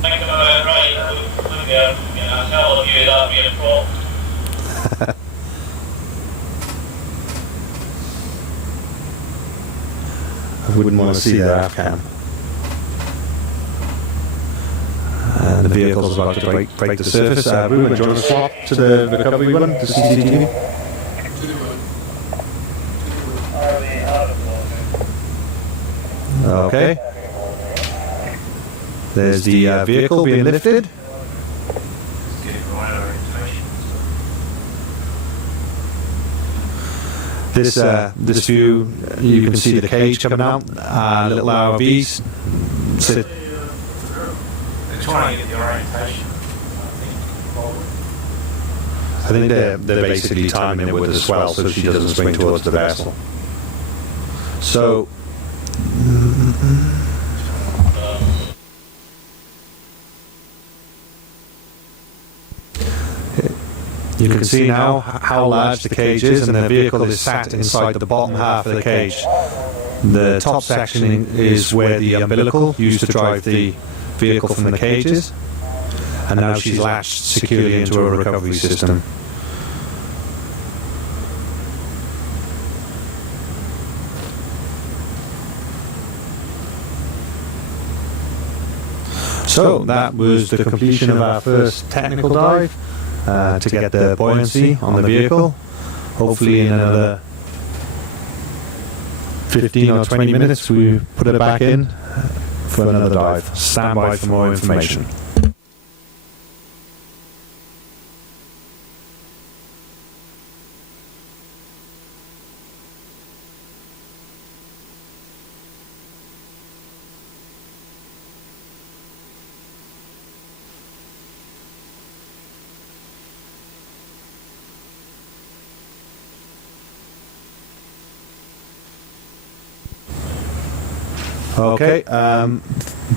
Thank you, right, we'll go. I'll tell all of you that'll be a prop. I wouldn't want to see that aft cam. And the vehicle's about to break the surface. Ruben, do you want to swap to the recovery one, the CCTV? Okay. There's the vehicle being lifted. This view, you can see the cage coming out. Little ROVs. They're trying to get the orientation. I think they're basically timing it with the swell so she doesn't swing towards the vessel. So you can see now how large the cage is, and the vehicle is sat inside the bottom half of the cage. The top section is where the umbilical used to drive the vehicle from the cages, and now she's latched securely into a recovery system. So that was the completion of our first technical dive to get the buoyancy on the vehicle. Hopefully in another 15 or 20 minutes we put it back in for another dive. Stand by for more information. Okay,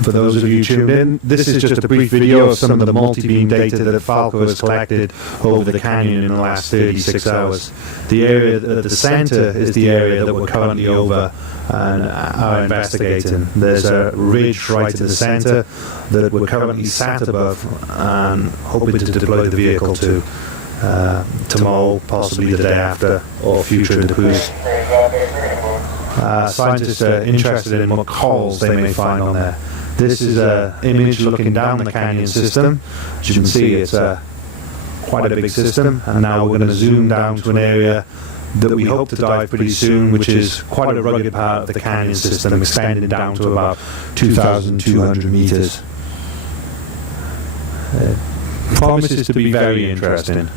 for those of you tuned in, this is just a brief video of some of the multi-beam data that Falco has collected over the canyon in the last 36 hours. The area at the centre is the area that we're currently over and are investigating. There's a ridge right at the centre that we're currently sat above and hoping to deploy the vehicle to tomorrow, possibly the day after, or future in the cruise. Scientists are interested in what corals they may find on there. This is an image looking down the canyon system. As you can see, it's quite a big system, and now we're going to zoom down to an area that we hope to dive pretty soon, which is quite a rugged part of the canyon system, extending down to about 2,200 meters. Promises to be very interesting.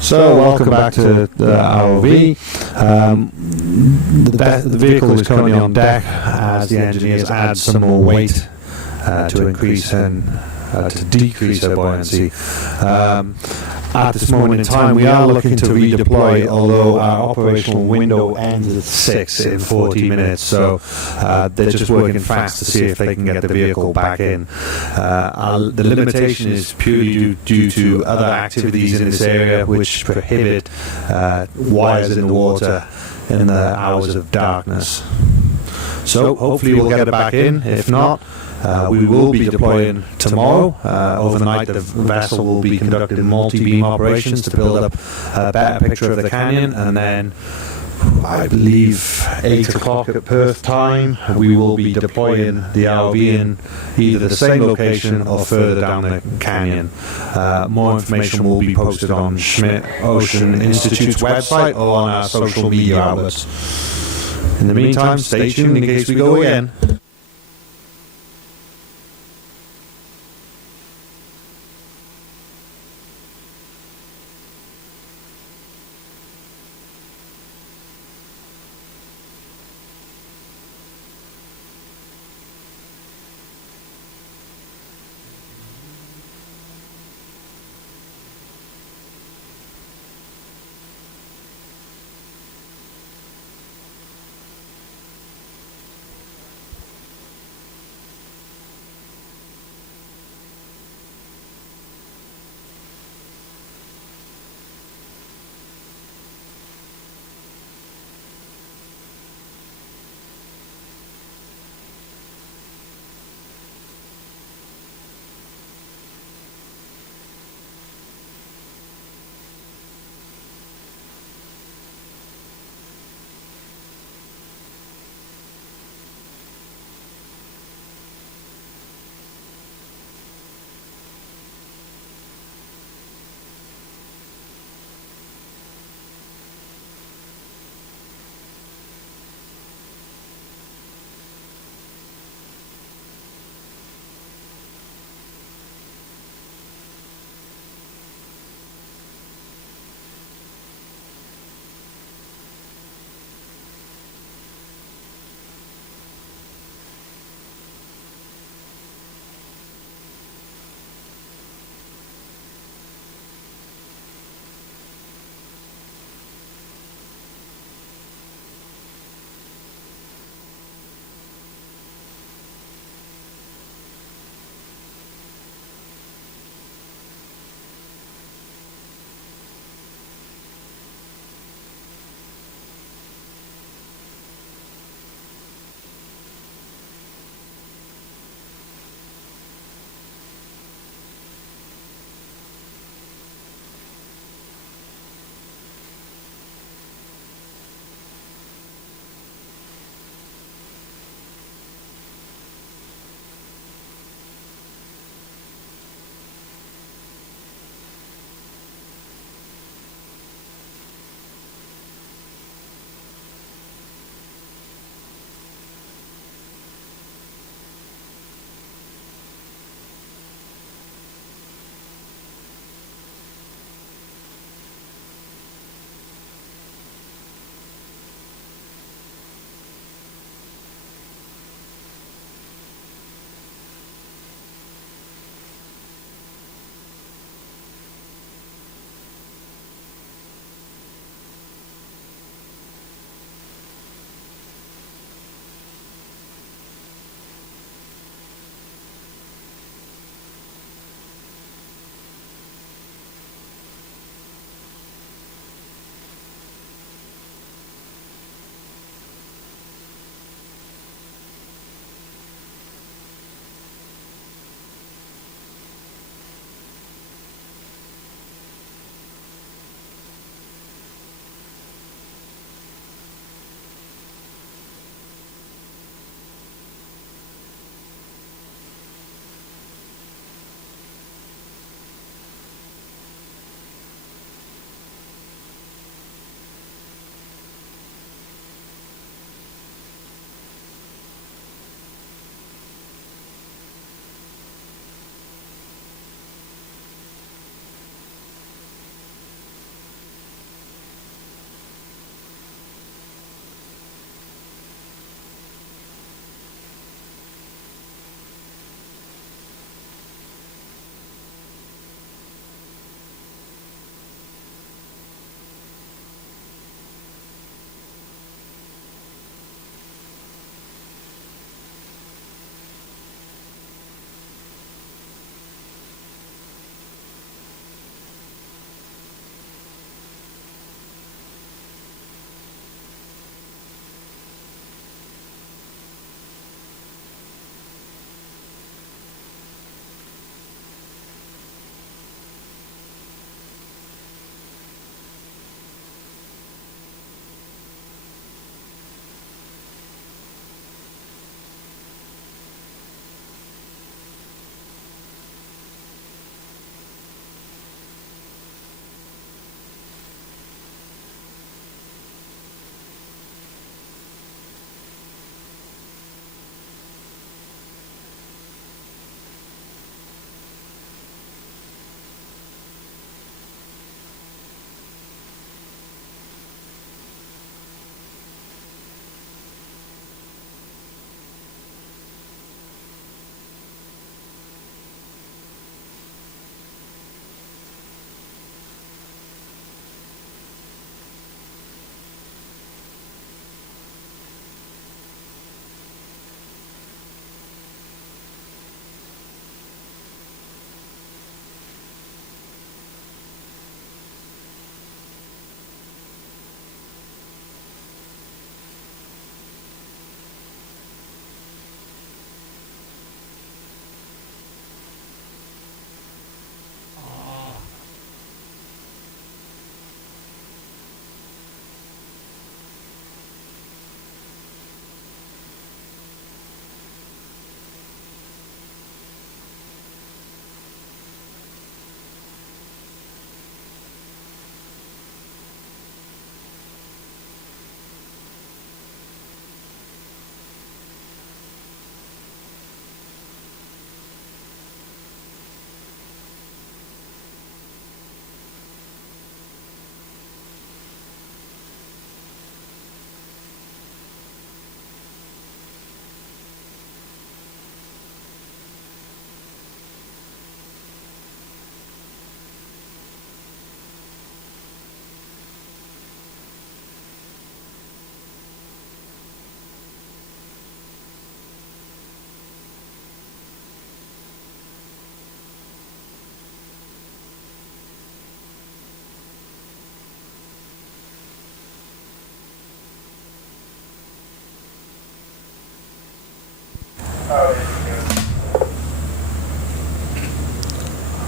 So, welcome back to the ROV. The vehicle is currently on deck as the engineers add some more weight to increase and to decrease her buoyancy. At this moment in time, we are looking to redeploy, although our operational window ends at 6 in 40 minutes, so they're just working fast to see if they can get the vehicle back in. The limitation is purely due to other activities in this area which prohibit wires in the water in the hours of darkness. So hopefully we'll get it back in. If not, we will be deploying tomorrow. Overnight, the vessel will be conducting multi-beam operations to build up a better picture of the canyon, and then I believe 8 o'clock at Perth time, we will be deploying the ROV in either the same location or further down the canyon. More information will be posted on Schmidt Ocean Institute's website or on our social media outlets. In the meantime, stay tuned in case we go again.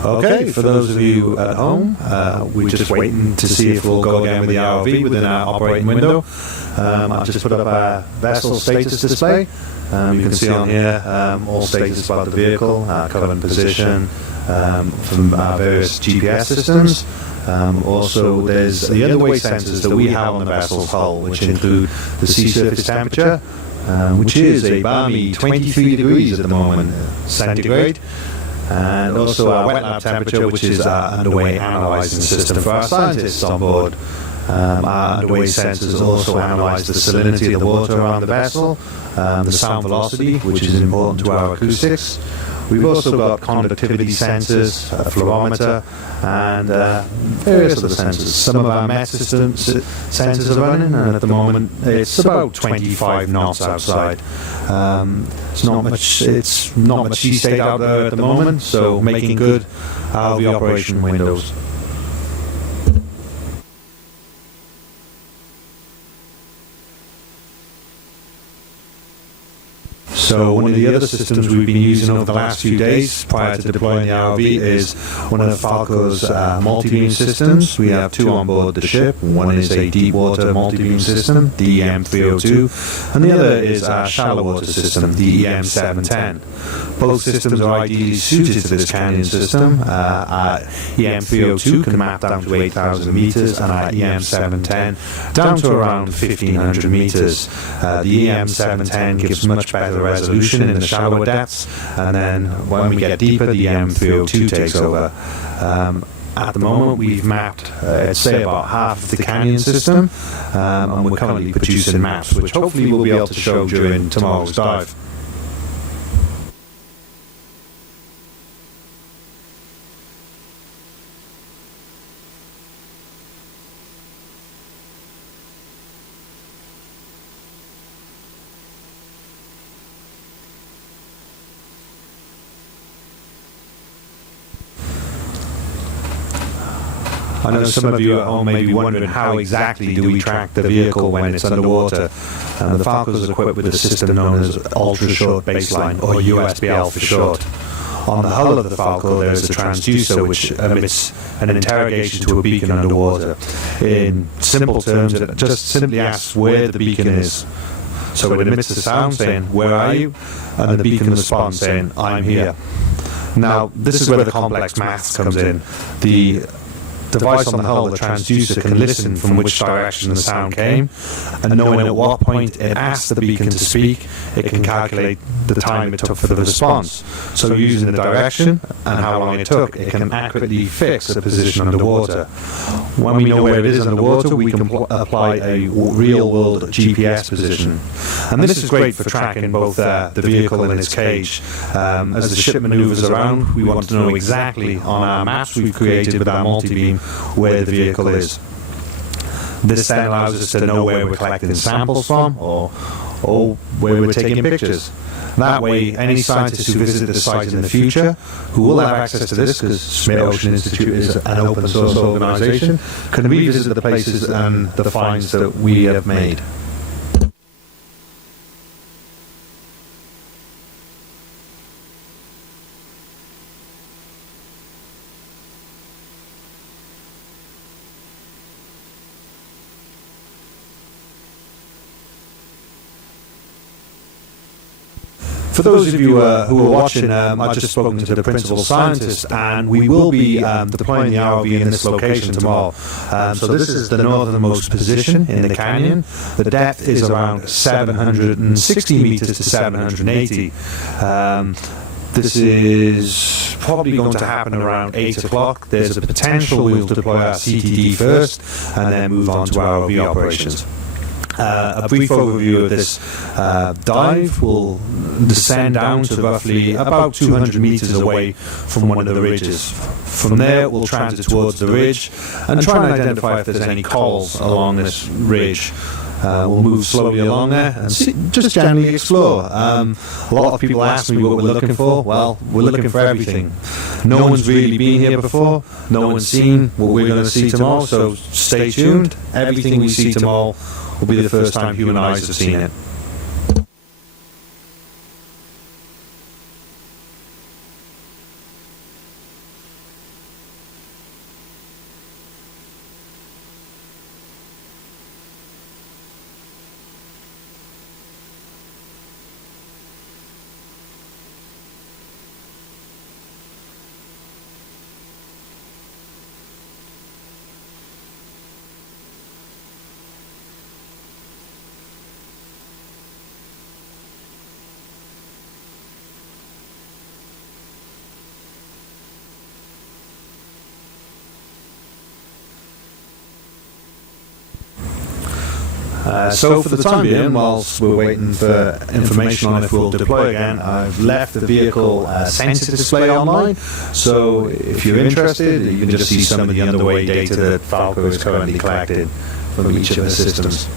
Okay, for those of you at home, we're just waiting to see if we'll go again with the ROV within our operating window. I've just put up a vessel status display. You can see on here all status about the vehicle, current position from our various GPS systems. Also, there's the underway sensors that we have on the vessel's hull, which include the sea surface temperature, which is a balmy 23 degrees at the moment, centigrade. And also our wet lab temperature, which is our underway analysing system for our scientists on board. Our underway sensors also analyse the salinity of the water around the vessel, the sound velocity, which is important to our acoustics. We've also got conductivity sensors, a fluorometer, and various other sensors. Some of our Met system sensors are running, and at the moment it's about 25 knots outside. It's not much sea state out there at the moment, so making good ROV operation windows. So one of the other systems we've been using over the last few days prior to deploying the ROV is one of Falco's multi-beam systems. We have two on board the ship. One is a deep water multi-beam system, the EM302, and the other is our shallow water system, the EM710. Both systems are ideally suited to this canyon system. Our EM302 can map down to 8,000 meters, and our EM710 down to around 1,500 meters. The EM710 gives much better resolution in the shallower depths, and then when we get deeper, the EM302 takes over. At the moment, we've mapped, say, about half of the canyon system, and we're currently producing maps, which hopefully we'll be able to show during tomorrow's dive. I know some of you at home may be wondering how exactly do we track the vehicle when it's underwater. The Falco is equipped with a system known as Ultra Short Baseline, or USBL for short. On the hull of the Falco there is a transducer which emits an interrogation to a beacon underwater. In simple terms, it just simply asks where the beacon is. So it emits a sound saying, "Where are you?" and the beacon responds saying, "I'm here." Now, this is where the complex maths comes in. The device on the hull, the transducer, can listen from which direction the sound came, and knowing at what point it asks the beacon to speak, it can calculate the time it took for the response. So using the direction and how long it took, it can accurately fix the position underwater. When we know where it is underwater, we can apply a real-world GPS position. And this is great for tracking both the vehicle and its cage. As the ship maneuvers around, we want to know exactly on our maps we've created with our multi-beam where the vehicle is. This then allows us to know where we're collecting samples from, or where we're taking pictures. That way, any scientists who visit the site in the future, who will have access to this because Smith Ocean Institute is an open source organisation, can revisit the places and the finds that we have made. For those of you who are watching, I've just spoken to the principal scientist, and we will be deploying the ROV in this location tomorrow. So this is the northernmost position in the canyon. The depth is around 760 meters to 780. This is probably going to happen around 8 o'clock. There's a potential we'll deploy our CTD first, and then move on to our ROV operations. A brief overview of this dive. Will descend down to roughly about 200 meters away from one of the ridges. From there, we'll transit towards the ridge and try and identify if there's any corals along this ridge. We'll move slowly along there and just generally explore. A lot of people ask me what we're looking for. Well, we're looking for everything. No one's really been here before. No one's seen what we're going to see tomorrow, so stay tuned. Everything we see tomorrow will be the first time human eyes have seen it. So for the time being, whilst we're waiting for information on if we'll deploy again, I've left the vehicle sensor display online. So if you're interested, you can just see some of the underway data that Falco is currently collecting from each of the systems.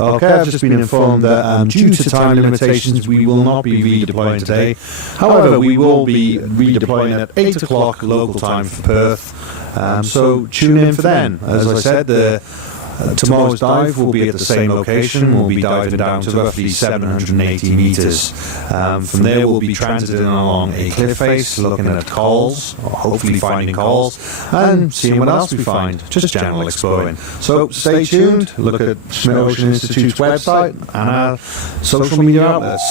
Okay, I've just been informed that due to time limitations we will not be redeploying today. However, we will be redeploying at 8 o'clock local time for Perth, so tune in for then. As I said, the Tomorrow's dive will be at the same location. We'll be diving down to roughly 780 metres. From there we'll be transiting along a cliff face, looking at corals, or hopefully finding corals, and seeing what else we find, just general exploring. So stay tuned, look at Schmidt Ocean Institute's website and our social media outlets.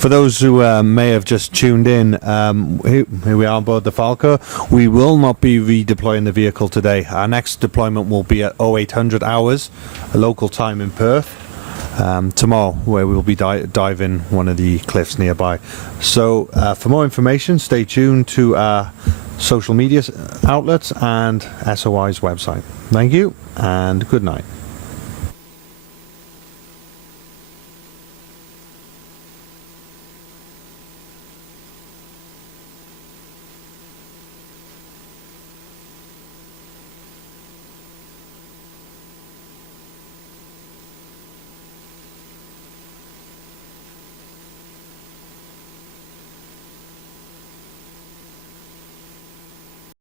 For those who may have just tuned in, here we are on board the Falco. We will not be redeploying the vehicle today. Our next deployment will be at 0800 hours, a local time in Perth, tomorrow, where we'll be diving one of the cliffs nearby. So for more information, stay tuned to our social media outlets and SOI's website. Thank you and good night.